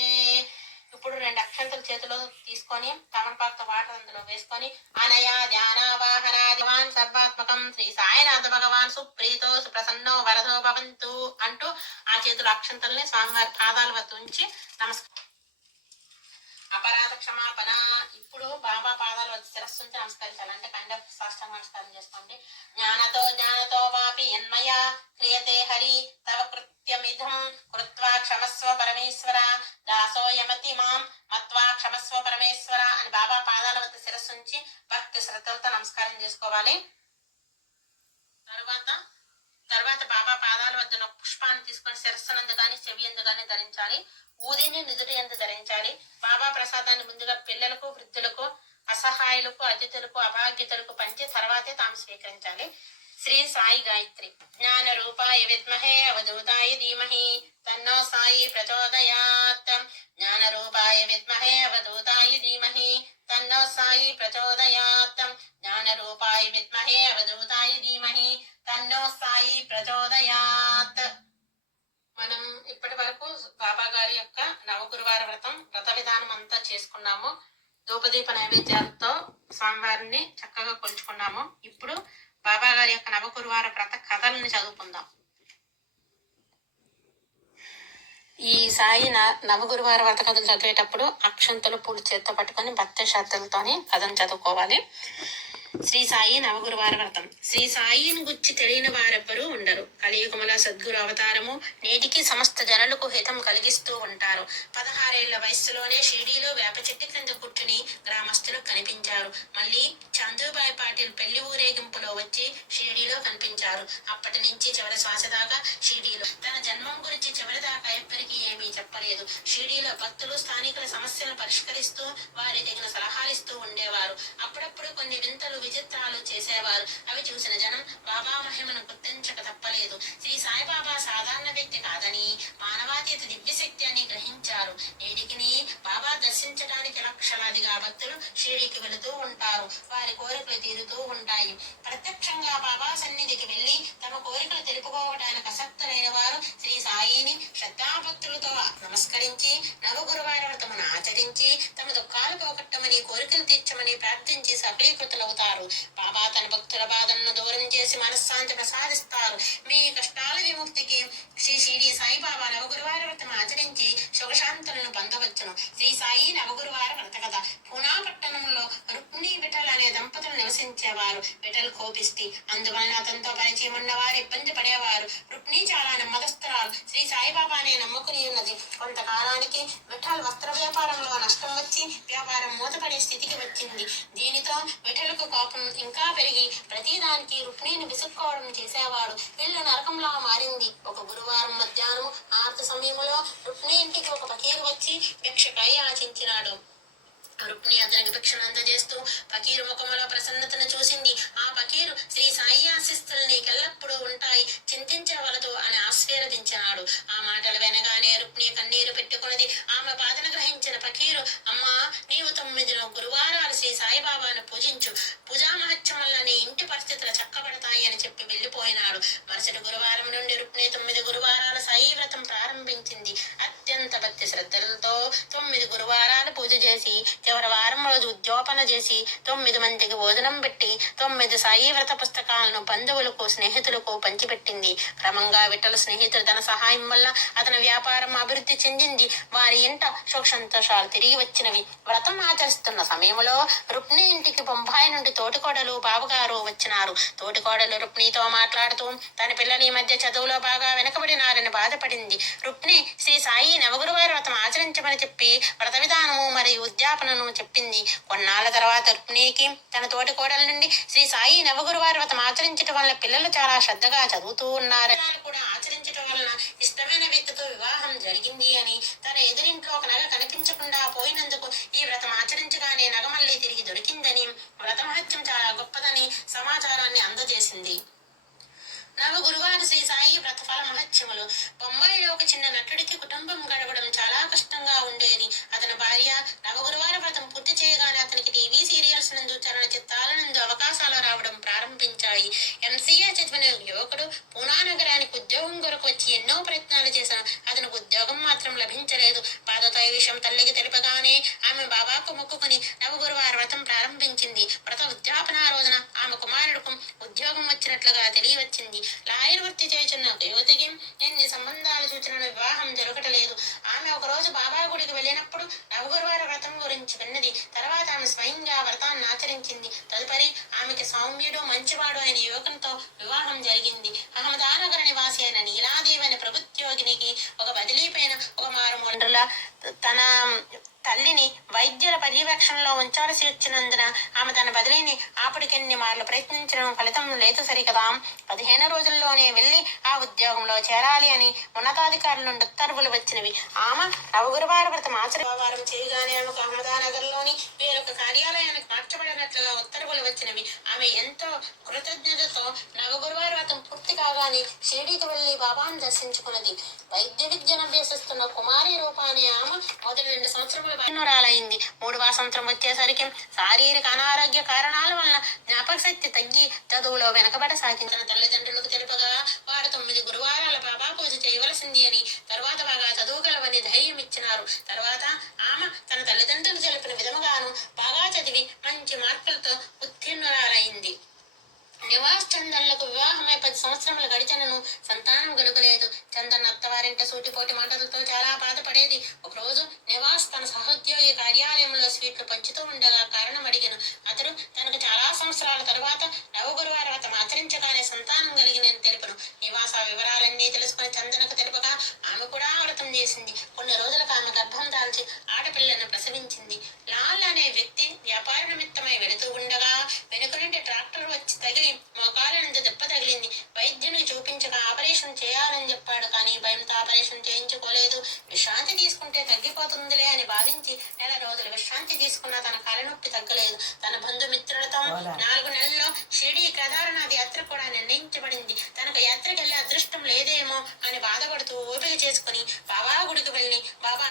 ఇప్పుడు 2 అక్షంతలు చేతిలో తీసుకొని తమలపాకుతో వాటర్ అందులో వేసుకొని అనయా ధ్యానావాహనాదివాన్ సర్వాత్మకం శ్రీ సాయినాథ భగవాన్ సుప్రీతో సుప్రసన్నో వరదో భవంతు అంటూ ఆ చేతుల అక్షంతల్ని స్వామివారి పాదాల వద్ద ఉంచి నమస్కారం. అపరాధ క్షమాపణ. ఇప్పుడు బాబా పాదాలు వచ్చి శిరస్సుంచి నమస్కరించాలి. అంటే కండ సాష్టాంగ నమస్కారం చేసుకోండి. జ్ఞానతో వాపి యన్మయా క్రియతే హరి తవ కృత్యమిధం కృత్వా క్షమస్వ పరమేశ్వర దాసోయమతి మాం మత్వా క్షమస్వ పరమేశ్వర అని బాబా పాదాల వద్ద శిరస్సుంచి భక్తి శ్రద్ధలతో నమస్కారం చేసుకోవాలి. తర్వాత బాబా పాదాల వద్ద పుష్పాన్ని తీసుకొని శిరస్సునందు గాని చెవి ఎందు గాని ధరించాలి. ఊదిని నుదుటి ఎందు ధరించాలి. బాబా ప్రసాదాన్ని ముందుగా పిల్లలకు వృద్ధులకు అసహాయులకు అతిథులకు అభాగ్యతలకు పంచి తర్వాతే తాము స్వీకరించాలి. శ్రీ సాయి గాయత్రి. జ్ఞాన రూపాయ విద్మహే అవధూతాయ ధీమహి తన్నో సాయి ప్రచోదయాత్. జ్ఞాన రూపాయ విద్మహే అవధూతాయ ధీమహి తన్నో సాయి ప్రచోదయాత్. జ్ఞాన రూపాయ విద్మహే అవధూతాయ ధీమహి తన్నో సాయి ప్రచోదయాత్. మనం ఇప్పటి వరకు బాబా గారి యొక్క నవగురువార వ్రత విధానం అంతా చేసుకున్నాము. ధూపదీప నైవేద్యాలతో స్వామివారిని చక్కగా కొలుచుకున్నాము. ఇప్పుడు బాబా గారి యొక్క నవగురువార వ్రత కథలను చదువుకుందాం. ఈ సాయి నవగురువార వ్రత కథలు చదివేటప్పుడు అక్షంతలు పూలు చేత్తో పట్టుకొని భక్తి శ్రద్ధలతోని కథను చదువుకోవాలి. శ్రీ సాయి నవగురువార వ్రతం. శ్రీ సాయిని గురించి తెలియని వారెవ్వరూ ఉండరు. కలియుగముల సద్గురు అవతారము నేటికి సమస్త జనులకు హితం కలిగిస్తూ ఉంటారు. 16 ఏళ్ల వయస్సులోనే షిరిడీలో వేప చెట్టు క్రింద కూర్చుని గ్రామస్తులు కనిపించారు. మళ్ళీ చందుబాయి పాటిల్ పెళ్లి ఊరేగింపులో వచ్చి షిరిడీలో కనిపించారు. అప్పటి నుంచి చివరి శ్వాస దాకా షిరిడీలో. తన జన్మం గురించి చివరి దాకా ఎవ్వరికి ఏమీ చెప్పలేదు. షిరిడీలో భక్తులు స్థానికుల సమస్యలను పరిష్కరిస్తూ వారి తగిన సలహాలిస్తూ ఉండేవారు. అప్పుడప్పుడు కొన్ని వింతలు విచిత్రాలు చేసేవారు. అవి చూసిన జనం బాబా మహిమను గుర్తించక తప్పలేదు. శ్రీ సాయిబాబా సాధారణ వ్యక్తి కాదని మానవాతీత దివ్యశక్తి అని గ్రహించారు. నేటికి బాబా దర్శించడానికి లక్షలాదిగా భక్తులు షిరిడీకి వెళుతూ ఉంటారు. వారి కోరికలు తీరుతూ ఉంటాయి. ప్రత్యక్షంగా బాబా సన్నిధికి వెళ్లి తమ కోరికలు తెలుపుకోవడానికి ఆసక్తులైన వారు శ్రీ సాయిని శ్రద్ధాభక్తులతో నమస్కరించి నవగురువార వ్రతమును ఆచరించి తమ దుఃఖాలు పోగొట్టమని కోరికలు తీర్చమని ప్రార్థించి సఫలీకృతులవుతారు. బాబా తన భక్తుల బాధలను దూరం చేసి మనశ్శాంతి ప్రసాదిస్తారు. మీ కష్టాల విముక్తికి శ్రీ షిరిడి సాయిబాబా నవగురువార వ్రతం ఆచరించి సుఖశాంతులను పొందవచ్చును. శ్రీ సాయి నవగురువార వ్రత కథ. పూనా పట్టణంలో రుక్మిణి విఠల్ అనే దంపతులు నివసించేవారు. విఠల్ కోపిష్టి, అందువలన అతనితో పరిచయం ఉన్న వారు ఇబ్బంది పడేవారు. రుక్మిణి చాలా నెమ్మదస్తురాలు. శ్రీ సాయిబాబానే నమ్ముకుని ఉన్నది. కొంతకాలానికి విఠల్ వస్త్ర వ్యాపారంలో నష్టం వచ్చి వచ్చి వ్యాపారం మూతపడే స్థితికి వచ్చింది. దీనితో విఠలకు కోపం ఇంకా పెరిగి ప్రతిదానికి రుక్మిణిని విసుక్కోవడం చేసేవాడు. ఇల్లు నరకంలా మారింది. ఒక గురువారం మధ్యాహ్నం ఆర్త సమయంలో రుక్మిణి ఇంటికి ఒక ఫకీరు వచ్చి భిక్షకై ఆశించినాడు. రుక్మిణి అతనికి భిక్షను అందజేస్తూ ఫకీరు ముఖములో ప్రసన్నతను చూసింది. ఆ ఫకీరు శ్రీ సాయి ఆశీస్సులు నీకెల్లప్పుడూ ఉంటాయి, చింతించవలదు అని ఆశీర్వదించినాడు. ఆ మాటలు వినగానే రుక్మిణి కన్నీరు పెట్టుకున్నది. ఆమె బాధను గ్రహించిన ఫకీరు, అమ్మా, నీవు 9 గురువారాలు శ్రీ సాయిబాబాను పూజించు, పూజా మహత్యం వల్ల నీ ఇంటి పరిస్థితులు చక్కబడతాయి అని చెప్పి వెళ్లిపోయినాడు. మరుసటి గురువారం నుండి రుక్మిణి 9 గురువారాల సాయి వ్రతం ప్రారంభించింది. అత్యంత భక్తి శ్రద్ధలతో 9 గురువారాలు పూజ చేసి చివరి వారం రోజు ఉద్యోపన చేసి 9 మందికి భోజనం పెట్టి 9 సాయి వ్రత పుస్తకాలను బంధువులకు స్నేహితులకు పంచిపెట్టింది. క్రమంగా విఠల స్నేహితులు ధన సహాయం వల్ల అతని వ్యాపారం అభివృద్ధి చెందింది. వారి ఇంట సుఖ సంతోషాలు తిరిగి వచ్చినవి. వ్రతం ఆచరిస్తున్న సమయంలో రుక్మిణి ఇంటికి బొంబాయి నుండి తోటికోడలు బావగారు వచ్చినారు. తోటికోడలు రుక్మిణితో మాట్లాడుతూ తన పిల్లలు ఈ మధ్య చదువులో బాగా వెనకబడినారని బాధపడింది. రుక్మిణి శ్రీ సాయి నవగురువారి వ్రతం ఆచరించమని చెప్పి వ్రత విధానము మరియు ఉద్యాపనను చెప్పింది. కొన్నాళ్ల తర్వాత రుక్మిణికి తన తోటి కోడల నుండి శ్రీ సాయి నవగురువారి వ్రతం ఆచరించడం వల్ల పిల్లలు చాలా శ్రద్ధగా చదువుతూ ఉన్నారు కూడా ఆచరించడం వలన ఇష్టమైన వ్యక్తితో వివాహం జరిగింది అని, తన ఎదురింట్లో ఒక నగ కనిపించకుండా పోయినందుకు ఈ వ్రతం ఆచరించగానే నగ మళ్ళీ తిరిగి దొరికిందని, వ్రత మహత్యం చాలా గొప్పదని సమాచారాన్ని అందజేసింది. నవగురువారు శ్రీ సాయి వ్రతఫల మహత్యములు. బొంబాయిలో ఒక చిన్న నటుడికి కుటుంబం గడపడం చాలా కష్టంగా ఉండేది. అతని భార్య నవగురువార వ్రతం పూర్తి చేయగానే అతనికి టీవీ సీరియల్స్ నందు, చలనచిత్రాల నందు అవకాశాలు రావడం ప్రారంభించాయి. ఎంసీఏ చదివిన యువకుడు పూనా నగరానికి ఉద్యోగం కొరకు వచ్చి ఎన్నో ప్రయత్నాలు చేశాను. అతనికి ఉద్యోగం మాత్రం లభించలేదు. బాధతో ఈ విషయం తల్లికి తెలుపగానే ఆమె బాబాకు మొక్కుకుని నవగురువార వ్రతం ప్రారంభించింది. వ్రత ఉద్యాపన రోజున ఆమె కుమారుడుకు ఉద్యోగం వచ్చినట్లుగా తెలియవచ్చింది. లాయర్ వృత్తి చేస్తున్న యువతికి ఎన్ని సంబంధాలు చూచిన వివాహం జరగటలేదు. ఆమె ఒక రోజు బాబా గుడికి వెళ్ళినప్పుడు నవగురువార వ్రతం గురించి విన్నది. తర్వాత ఆమె స్వయంగా వ్రతాన్ని ఆచరించింది. తదుపరి ఆమెకి సౌమ్యుడు మంచివాడు అయిన యువకునితో వివాహం జరిగింది. అహ్మదానగర నివాసి అయిన నీలాదేవి అనే ప్రభుత్యోగినికి ఒక బదిలీపైన ఒక మారుమూల తన తల్లిని వైద్యుల పర్యవేక్షణలో ఉంచాల్సి వచ్చినందున ఆమె తన బదిలీని ఆపటికెన్ని మార్లు ప్రయత్నించడం ఫలితం లేదు సరికదా. 15 రోజుల్లోనే వెళ్లి ఆ ఉద్యోగంలో చేరాలి అని ఉన్నతాధికారుల నుండి ఉత్తర్వులు వచ్చినవి. ఆమె నవగురువార వ్రతం ఆచరణ చేయగానే ఆమెకు అహ్మదానగర్ లోని వేరొక కార్యాలయానికి మార్చబడినట్లుగా ఉత్తర్వులు వచ్చినవి. ఆమె ఎంతో కృతజ్ఞతతో నవగురువార వ్రతం పూర్తి కాగానే షిరిడీకి వెళ్లి బాబాను దర్శించుకున్నది. వైద్య విద్యను అభ్యసిస్తున్న కుమారి రూపాన్ని ఆమె మొదటి 2 సంవత్సరముల రాలైంది. 3వ సంవత్సరం వచ్చేసరికి శారీరక అనారోగ్య కారణాల వలన జ్ఞాపక శక్తి తగ్గి చదువులో వెనకబడసాగించిన తల్లిదండ్రులకు తెలుపగా వారు 9 గురువారాల బాబా పూజ చేయవలసింది అని, తరువాత బాగా చదువుగలవని ధైర్యం ఇచ్చినారు. తర్వాత ఆమె తన తల్లిదండ్రులు తెలిపిన విధముగాను బాగా చదివి మంచి మార్కులతో ఉత్తీర్ణురాలైంది. నివాస్ చందన్లకు వివాహమై 10 సంవత్సరములు గడిచినను సంతానం కలుగలేదు. చందన్ అత్తవారింట సూటిపోటి మాటలతో చాలా బాధపడేది. ఒకరోజు నివాస్ తన సహోద్యోగి కార్యాలయంలో స్వీట్లు పంచుతూ ఉండగా కారణం అడిగాను. అతడు తనకు చాలా సంవత్సరాల తరువాత నవగురువార వ్రతం ఆచరించగానే సంతానం కలిగినని తెలుపను. నివాస్ ఆ వివరాలన్నీ తెలుసుకుని చందనకు తెలుపగా ఆమె కూడా వ్రతం చేసింది. కొన్ని రోజులకు ఆమె గర్భం దాల్చి ఆడపిల్లను ప్రసవించింది. లాల్ అనే వ్యక్తి వ్యాపార నిమిత్తమై వెళుతూ ఉండగా వెనుక నుండి ట్రాక్టర్ వచ్చి తగిలి మోకాలంత దెబ్బ తగిలింది. వైద్యునికి చూపించగా ఆపరేషన్ చేయాలని చెప్పాడు. కానీ భయంతో ఆపరేషన్ చేయించుకోలేదు. విశ్రాంతి తీసుకుంటే తగ్గిపోతుందిలే అని భావించి 4 రోజులు విశ్రాంతి తీసుకున్న తన కాలనొప్పి తగ్గలేదు. తన బంధుమిత్రులతో 4 నెలల్లో షిరిడీ కేదారనాథ్ యాత్ర కూడా నిర్ణయించబడింది. తనకు యాత్రకు వెళ్లే అదృష్టం లేదేమో అని బాధపడుతూ ఓపిక చేసుకుని బాబా గుడికి వెళ్ళి బాబా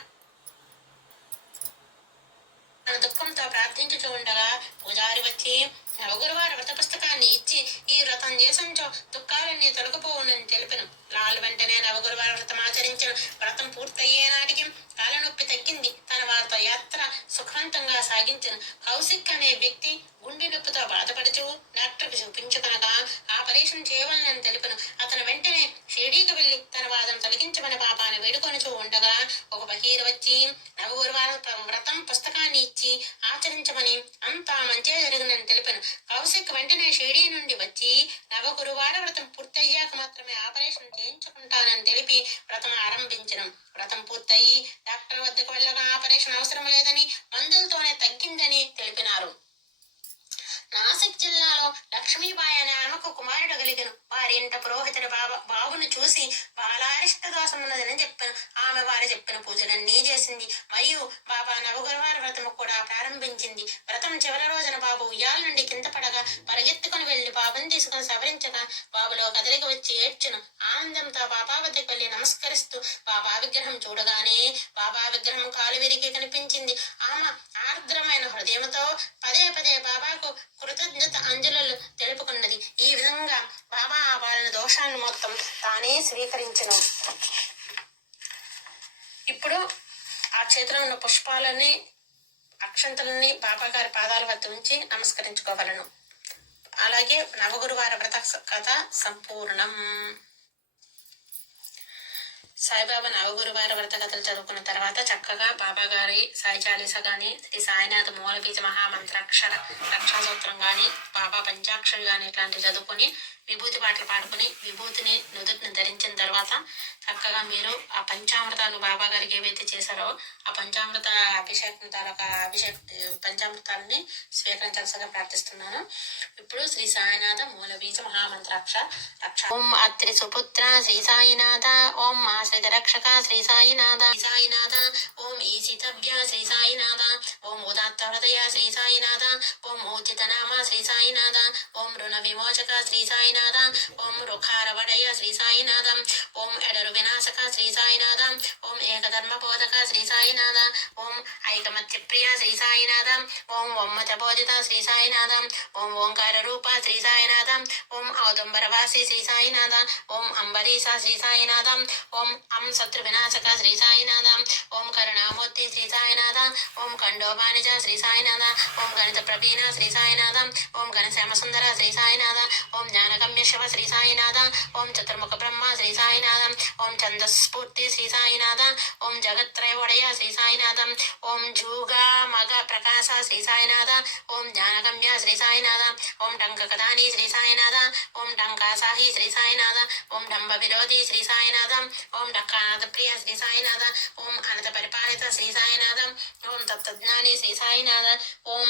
తన దుఃఖంతో ప్రార్థించుతూ ఉండగా పూజారి వచ్చి నవగురువార వ్రత పుస్తకాన్ని ఇచ్చి ఈ వ్రతం చేసంచో దుఃఖాలన్నీ తొలగిపోవునని తెలిపెను. లాల్ వెంటనే నవగురువార వ్రతం ఆచరించిన. వ్రతం పూర్తయ్యే నాటికి కాలనొప్పి తగ్గింది. తన వారితో యాత్ర సుఖవంతంగా సాగించను. కౌశిక్ అనే వ్యక్తి గుండె నొప్పితో బాధపడుతూ డాక్టర్కి చూపించుకనగా ఆపరేషన్ చేయవలనని తెలిపెను. అతను వెంటనే షిరిడీకి వెళ్లి తన వాదం తొలగించమని పాపాన్ని వేడుకొనుచూ ఉండగా ఒక ఫకీరు వచ్చి నవగురువార వ్రతం పుస్తకాన్ని ఇచ్చి ఆచరించమని, అంతా మంచిగా జరిగిందని తెలిపాను. కౌశిక్ వెంటనే షిరిడీ నుండి వచ్చి నవగురువార వ్రతం పూర్తయ్యాక మాత్రమే ఆపరేషన్ చేయించుకుంటానని తెలిపి వ్రతం ఆరంభించను. వ్రతం పూర్తయి డాక్టర్ వద్దకు వెళ్ళగా ఆపరేషన్ అవసరం లేదని, మందుల లక్ష్మీబాయి అనే ఆమెకు కుమారుడు కలిగను. వారి ఇంట పురోహితుడు బాబును చూసి బాలారిష్ట దోషం ఉన్నదని చెప్పాను. ఆమె వారు చెప్పిన పూజలన్నీ చేసింది. మరియు బాబా నవగురువార వ్రతము కూడా ప్రారంభించింది. వ్రతం చివరి రోజున బాబు ఉయ్యాల నుండి కింద పడగా పరిగెత్తుకుని వెళ్లి బాబుని తీసుకుని సవరించగా బాబులో కదలికి వచ్చి ఏడ్చును. ఆనందంతో బాబా వద్దకు వెళ్లి నమస్కరిస్తూ బాబా విగ్రహం చూడగానే బాబా విగ్రహం కాలు విరిగి కనిపించింది. ఆమె ఆర్ద్రమైన హృదయంతో పదే పదే బాబాకు కృతజ్ఞత అంజలులు తెలుపుకున్నది. ఈ విధంగా బాబా వారిని దోషాలను మొత్తం తానే స్వీకరించను. ఇప్పుడు ఆ చేతిలో ఉన్న పుష్పాలని అక్షంతలని బాబా గారి పాదాల వద్ద ఉంచి నమస్కరించుకోవలను. అలాగే నవగురువార వ్రత కథ సంపూర్ణం. సాయిబాబా నవగురువార వ్రత కథలు చదువుకున్న తర్వాత చక్కగా బాబా గారి సాయి చాలీస గాని, శ్రీ సాయినాథ మూలబీజ మహామంత్రాక్షర రక్షాసూత్రం గాని, బాబా పంచాక్షరి గాని ఇట్లాంటివి చదువుకొని విభూతి పాటలు పాడుకుని విభూతిని నుదుటిని ధరించిన తర్వాత చక్కగా మీరు ఆ పంచామృతాలు బాబా గారికి ఏవైతే చేశారో ఆ పంచామృత అభిషేకం తాలూకా పంచామృతాలని స్వీకరించాల్సిగా ప్రార్థిస్తున్నాను. ఇప్పుడు శ్రీ సాయినాథ మూలబీజ మహామంత్రాక్ష రక్ష. ఓం అత్రి సుపుత్ర శ్రీ సాయినాథ, ఓం ఆశ్రిత రక్షక శ్రీ సాయినాథ, సాయినాథ, ఓం ఈశితవ్య శ్రీ సాయినాథ, ఓం ఉదాత్త హృదయ శ్రీ సాయినాథ, ఓం ఊచిత నామ శ్రీ సాయినాథ, ఓం రుణ విమోచక శ్రీ సాయినాథ, ఓం రుఖార వడయ శ్రీ సాయినాథ, ఓం ఎడరు వినాశక శ్రీ సాయినాథ, ఓం ఏకధర్మ బోధక శ్రీ సాయినాథ, ఓం ఐకమత్య ప్రియ శ్రీ సాయినాథ, ఓం ఒమ్మత బోధిత శ్రీ సాయినాథ, ఓం ఓంకార రూప శ్రీ సాయినాథ, ఓం ఔదంబరవాసి శ్రీ సాయినాథ, ఓం అంబరీష శ్రీ సాయినాథ, ఓం శత్రు వినాశక శ్రీ సాయినాథ, ఓం కరుణామూర్తి శ్రీ సాయినాథ, ఓం ఖండోబానిజ శ్రీ సాయినాథ, ఓం గణిత ప్రవీణ శ్రీ సాయినాథ, ఓం ఘనశ్యామ సుందర శ్రీ సాయినాథ, ఓం జ్ఞానగమ్య శివ శ్రీ సాయినాథ, ఓం చతుర్ముఖ బ్రహ్మ శ్రీ సాయినాథ, ఓం ఛందస్ఫూర్తి శ్రీ సాయినాథ, ఓం జగత్రయ వడయ శ్రీ సాయినాథ, ఓం జూగా మగ ప్రకాశ శ్రీ సాయినాథ, ఓం జ్ఞానగమ్య శ్రీ సాయినాథ, ఓం టంక కదాని శ్రీ సాయినాథ, ఓం టంకాసాహి శ్రీ సాయినాథ, ఓం డంబ విరోధి శ్రీ సాయినాథ, ఓం డక్కానాథ ప్రియ శ్రీ సాయినాథ, ఓం అనంత పరిపాలిత శ్రీ సాయినాథ, ఓం తత్వజ్ఞాని శ్రీ సాయినాథ, ఓం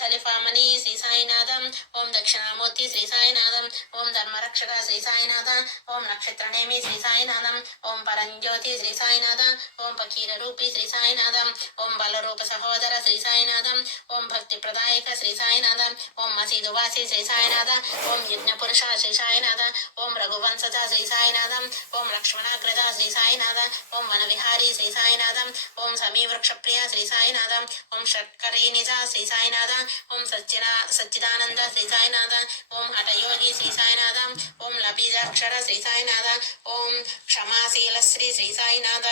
థలిఫామణి శ్రీ సాయినాథ, ఓం దక్షిణామూర్తి శ్రీ సాయినాథ, ఓం ధర్మరక్షక శ్రీ సాయినాథ, ఓం నక్షత్రనేమి శ్రీ సాయినాథ, ఓం పరంజ్యోతి శ్రీ సాయినాథ, ఓం పకీర రూపి శ్రీ సాయినాథ, ఓం బలరూప సహోదర శ్రీ సాయినాథ, ఓం భక్తి ప్రదాయక శ్రీ సాయినాథ, ఓం మసీదు వాసి శ్రీ సాయినాథ, ఓం యజ్ఞ పురుష శ్రీ సాయినాథ, ఓం రఘువంశజ శ్రీ సాయినాథ, ఓం లక్ష్మణాగ్రజ శ్రీ సాయినాథ, ఓం వనవిహారీ శ్రీ సాయినాథ, ఓం సమీ వృక్షప్రియ శ్రీ సాయినాథ, ఓం షట్కరీ నిజ శ్రీ సాయినాథ, ఓం సచ్చిదానంద శ్రీ సాయినాథ, ఓం హఠయోగి శ్రీ సాయినాథ, ఓం లబీజాక్షర శ్రీ సాయినాథ, ఓం క్షమాశీల శ్రీ సాయినాథ.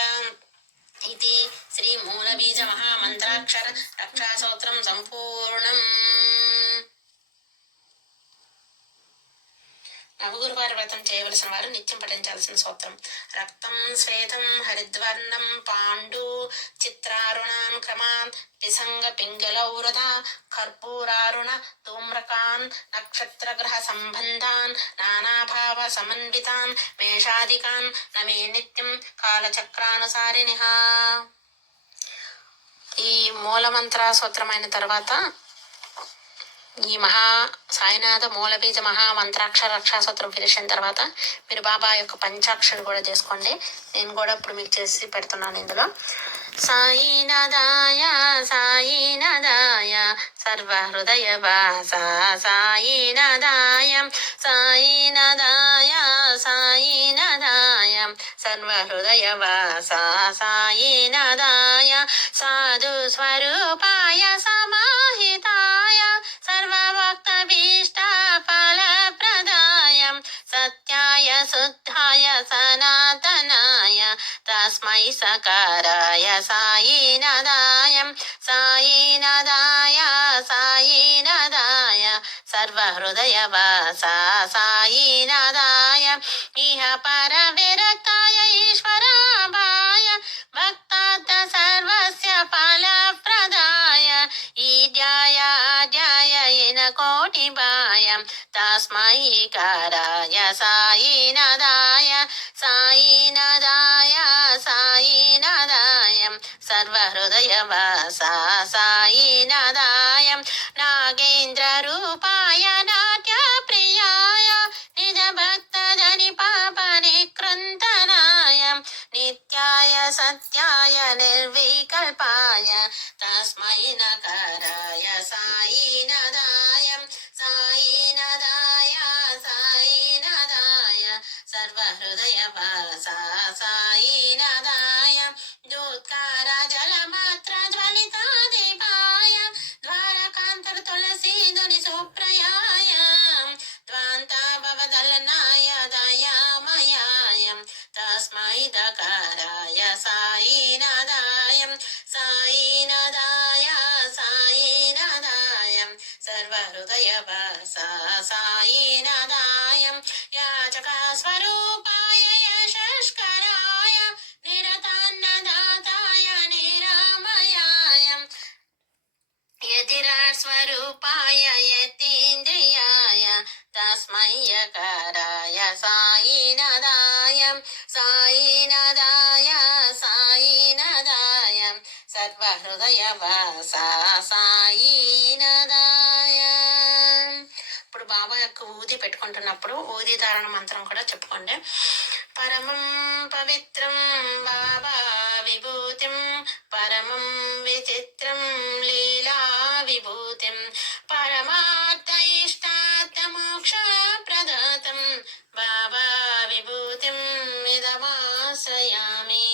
ఇది శ్రీ మూలబీజ మహామంత్రాక్షర రక్షాసూత్రం సంపూర్ణం. నవగురువార వ్రతం చేయవలసిన వారు నిత్యం పఠించాల్సిన సూత్రం. రక్తం శ్వేతం హరిద్వర్ణం పాండు చిత్రారుణాన్ క్రమాన్ విసంగ పింగళౌరధ కర్పూరారుణ ధూమ్రకాన్ నక్షత్రగ్రహ సంబంధాన్ నానాభావ సమన్వితాన్ మేషాదికాన్ నమే నిత్యం కాలచక్రానుసారిణిః. ఈ మూలమంత్ర సూత్రమైన తర్వాత ఈ సాయినాథ మూలబీజ మహామంత్రాక్షర రక్షాసూత్రం ఫినిష్ అయిన తర్వాత మీరు బాబా యొక్క పంచాక్షరి కూడా చేసుకోండి. నేను కూడా ఇప్పుడు మీకు చేసి పెడుతున్నాను. ఇందులో సాయినాథాయ సాయినాథాయ సర్వహృదయ వాస సాయినాథాయ సాయినాథాయ సాయినాథాయ సర్వహృదయ వాస సాయినాథాయ సాధు స్వరూపాయ సమాహితాయ సర్వభక్తభీష్ట ఫలప్రదాయ సత్యాయ శుద్ధాయ సనాతనాయ తస్మై సకారాయ సాయినాథాయ సాయినాథాయ సాయినాథాయ సర్వహృదయ వాస సాయినాథాయ ఇహ పర విరక్తాయ ఈశ్వరాభాయ భక్తార్థ సర్వస్య ఫలప్రదాయ ఈడ్యాయ ఆడ్యాయ కోటిభాయ తస్మై కారాయ సాయినాథాయ సాయినాథాయ సాయినాథాయ సర్వహృదయ వాస సాయినాథాయ నాగేంద్ర రూపాయ నాట్య నిత్యాయ సత్యాయ నిర్వికల్పాయ తస్మై నకారాయ సాయినాథాయ సాయినాథాయ సాయినాథాయ సర్వహృదయ వాసా సాయినాథాయ జ్యోత్కార జలమాత్ర జ్వలిత దీపాయ ద్వారకాంతర తులసీధుని సుప్రయాయ ధ్వాంత భవదలనాయ దయామయాయ తస్మై దకారాయ సాయినాథాయ సాయినాథాయ సాయినాథాయ సర్వహృదయ వాసా సాయినాథాయ యాచక స్వరూపాయ యశస్కరాయ నిరతాన్నదాతాయ నిరామయాయ యతిరాట్ స్వరూపాయ యతీంద్రియాయ తస్మై యకారాయ సాయినాథాయ సాయినాథాయ సాయినాథాయ సర్వహృదయ వాసా సాయినాథాయ. ఇప్పుడు బాబా యొక్క ఊది పెట్టుకుంటున్నప్పుడు ఊది ధారణ మంత్రం కూడా చెప్పుకోండి. పరమం పవిత్రం బాబా విభూతిం పరమం విచిత్రం లీలా విభూతిం పరమార్థ ఇష్టార్థ మోక్ష ప్రదాతం బాబా విభూతిం మిదమాశ్రయామి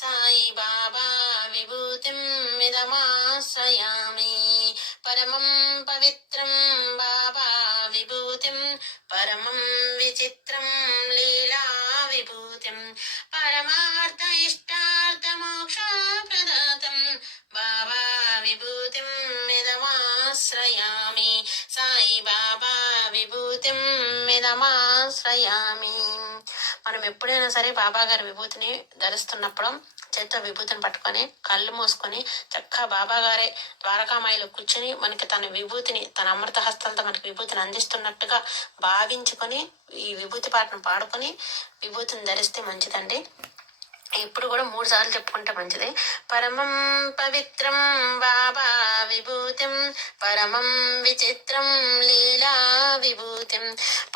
సాయి బాబా విభూతిం మిదమాశ్రయామి. పరమం పవిత్రం బాబా విభూతిం పరమం విచిత్రం లీలా విభూతిం పరమార్థ ఇష్టార్థ మోక్ష ప్రదాతం బాబా విభూతిం మిదమాశ్రయామి సాయి బాబా విభూతిం మిదమాశ్రయామి. మనం ఎప్పుడైనా సరే బాబా గారి విభూతిని ధరిస్తున్నప్పుడు చేత్తో విభూతిని పట్టుకొని కళ్ళు మూసుకొని చక్కగా బాబా గారే ద్వారకామాయిలో కూర్చొని మనకి తన విభూతిని తన అమృత హస్తాలతో మనకి విభూతిని అందిస్తున్నట్టుగా భావించుకొని ఈ విభూతి పాటను పాడుకొని విభూతిని ధరిస్తే మంచిదండి. ఇప్పుడు కూడా 3 సార్లు చెప్పుకుంటే మంచిది. పరమం పవిత్రం బాబా విభూతిం పరమం విచిత్రం లీలా విభూతిం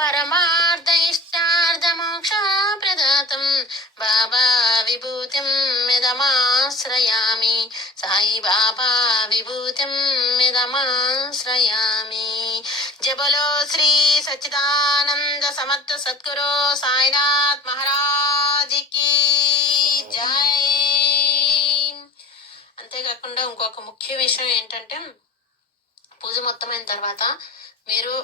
పరమార్థ ఇష్టార్థ మోక్ష ప్రదాతం బాబా విభూతిం మిదమాశ్రయామి సాయి బాబా విభూతిం మిదమాశ్రయామి. జబలో శ్రీ సచ్చిదానంద సమర్థ సద్గురు సాయినాథ్ మహారాజ్ కి జై. అంతేకాకుండా ఇంకొక ముఖ్య విషయం ఏంటంటే పూజ మొత్తం అయిన తర్వాత మీరు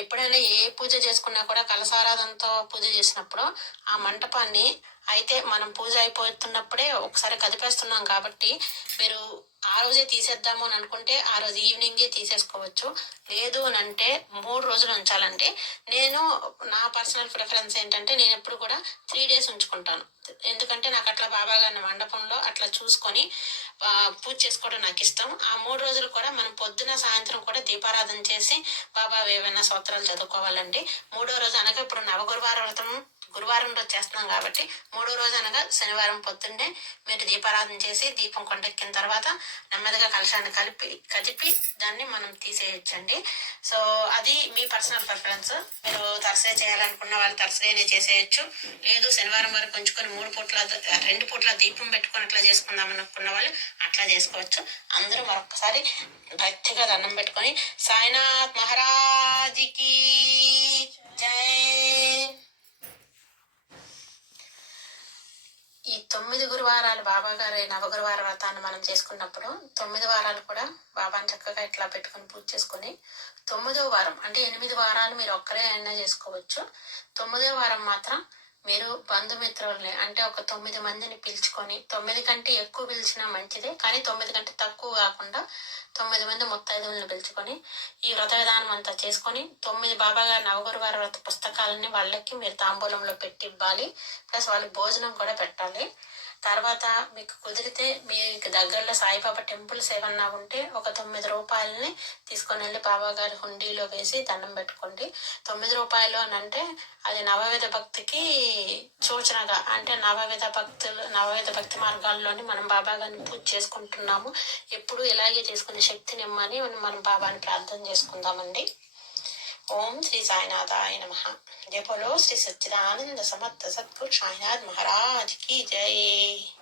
ఎప్పుడైనా ఏ పూజ చేసుకున్నా కూడా కలసారాధనతో పూజ చేసినప్పుడు ఆ మంటపాన్ని అయితే మనం పూజ అయిపోతున్నప్పుడే ఒకసారి కదిపేస్తున్నాం కాబట్టి మీరు ఆ రోజే తీసేద్దాము అని అనుకుంటే ఆ రోజు ఈవినింగే తీసేసుకోవచ్చు. లేదు అని అంటే 3 రోజులు ఉంచాలండి. నేను నా పర్సనల్ ప్రిఫరెన్స్ ఏంటంటే నేను ఎప్పుడు కూడా 3 days ఉంచుకుంటాను. ఎందుకంటే నాకు అట్లా బాబా గారి మండపంలో అట్లా చూసుకొని పూజ చేసుకోవడం నాకు ఇష్టం. ఆ 3 రోజులు కూడా మనం పొద్దున సాయంత్రం కూడా దీపారాధన చేసి బాబా ఏమైనా స్తోత్రాలు చదువుకోవాలండి. 3వ రోజు అనగా ఇప్పుడు నవగురువార వ్రతం గురువారం రోజు చేస్తున్నాం కాబట్టి 3వ రోజు అనగా శనివారం పొద్దున్నే మీరు దీపారాధన చేసి దీపం కొండెక్కిన తర్వాత నెమ్మదిగా కలశాన్ని కదిపి దాన్ని మనం తీసేయచ్చండి. సో అది మీ పర్సనల్ ప్రిఫరెన్స్. మీరు థర్స్డే చేయాలనుకున్న వాళ్ళు థర్స్డేనే చేసేయచ్చు. లేదు శనివారం వరకు ఉంచుకొని 2 పూట్ల దీపం పెట్టుకొని అట్లా చేసుకుందాం అనుకున్న వాళ్ళు అట్లా చేసుకోవచ్చు. అందరూ మరొకసారి భక్తిగా దండం పెట్టుకొని సాయినాథ్ మహారాజ్కి జై. ఈ 9 గురువారాలు బాబా గారి నవగురువార వ్రతాన్ని మనం చేసుకున్నప్పుడు 9 వారాలు కూడా బాబాని చక్కగా ఇట్లా పెట్టుకొని పూజ చేసుకుని 9వ వారం అంటే 8 వారాలు మీరు ఒక్కరే అయినా చేసుకోవచ్చు. 9వ వారం మాత్రం మీరు బంధుమిత్రుల్ని అంటే ఒక 9 మందిని పిలుచుకొని 9 కంటే ఎక్కువ పిలిచినా మంచిదే, కానీ 9 కంటే తక్కువ కాకుండా 9 మంది ముత్తైదువులను పిలుచుకొని ఈ వ్రత విధానం అంతా చేసుకొని 9 బాబా గారి నవగురువార వ్రత పుస్తకాలని వాళ్ళకి మీరు తాంబూలంలో పెట్టి ఇవ్వాలి. ప్లస్ వాళ్ళకి భోజనం కూడా పెట్టాలి. తర్వాత మీకు కుదిరితే మీకు దగ్గరలో సాయిబాబా టెంపుల్స్ ఏమన్నా ఉంటే ఒక 9 రూపాయలని తీసుకొని వెళ్ళి బాబా గారి హుండీలో వేసి దండం పెట్టుకోండి. 9 రూపాయలు అని అంటే అది నవవిధ భక్తికి సూచనగా, అంటే నవవిధ భక్తి మార్గాల్లోని మనం బాబా గారిని పూజ చేసుకుంటున్నాము. ఎప్పుడు ఇలాగే చేసుకునే శక్తిని ఇమ్మని మనం బాబాని ప్రార్థన చేసుకుందామండి. ఓం శ్రీ సాయినాథాయ నమః. జయ బోలో శ్రీ సచ్చిదానంద సమర్థ సద్గురు సాయినాథ్ మహారాజ్ की जय.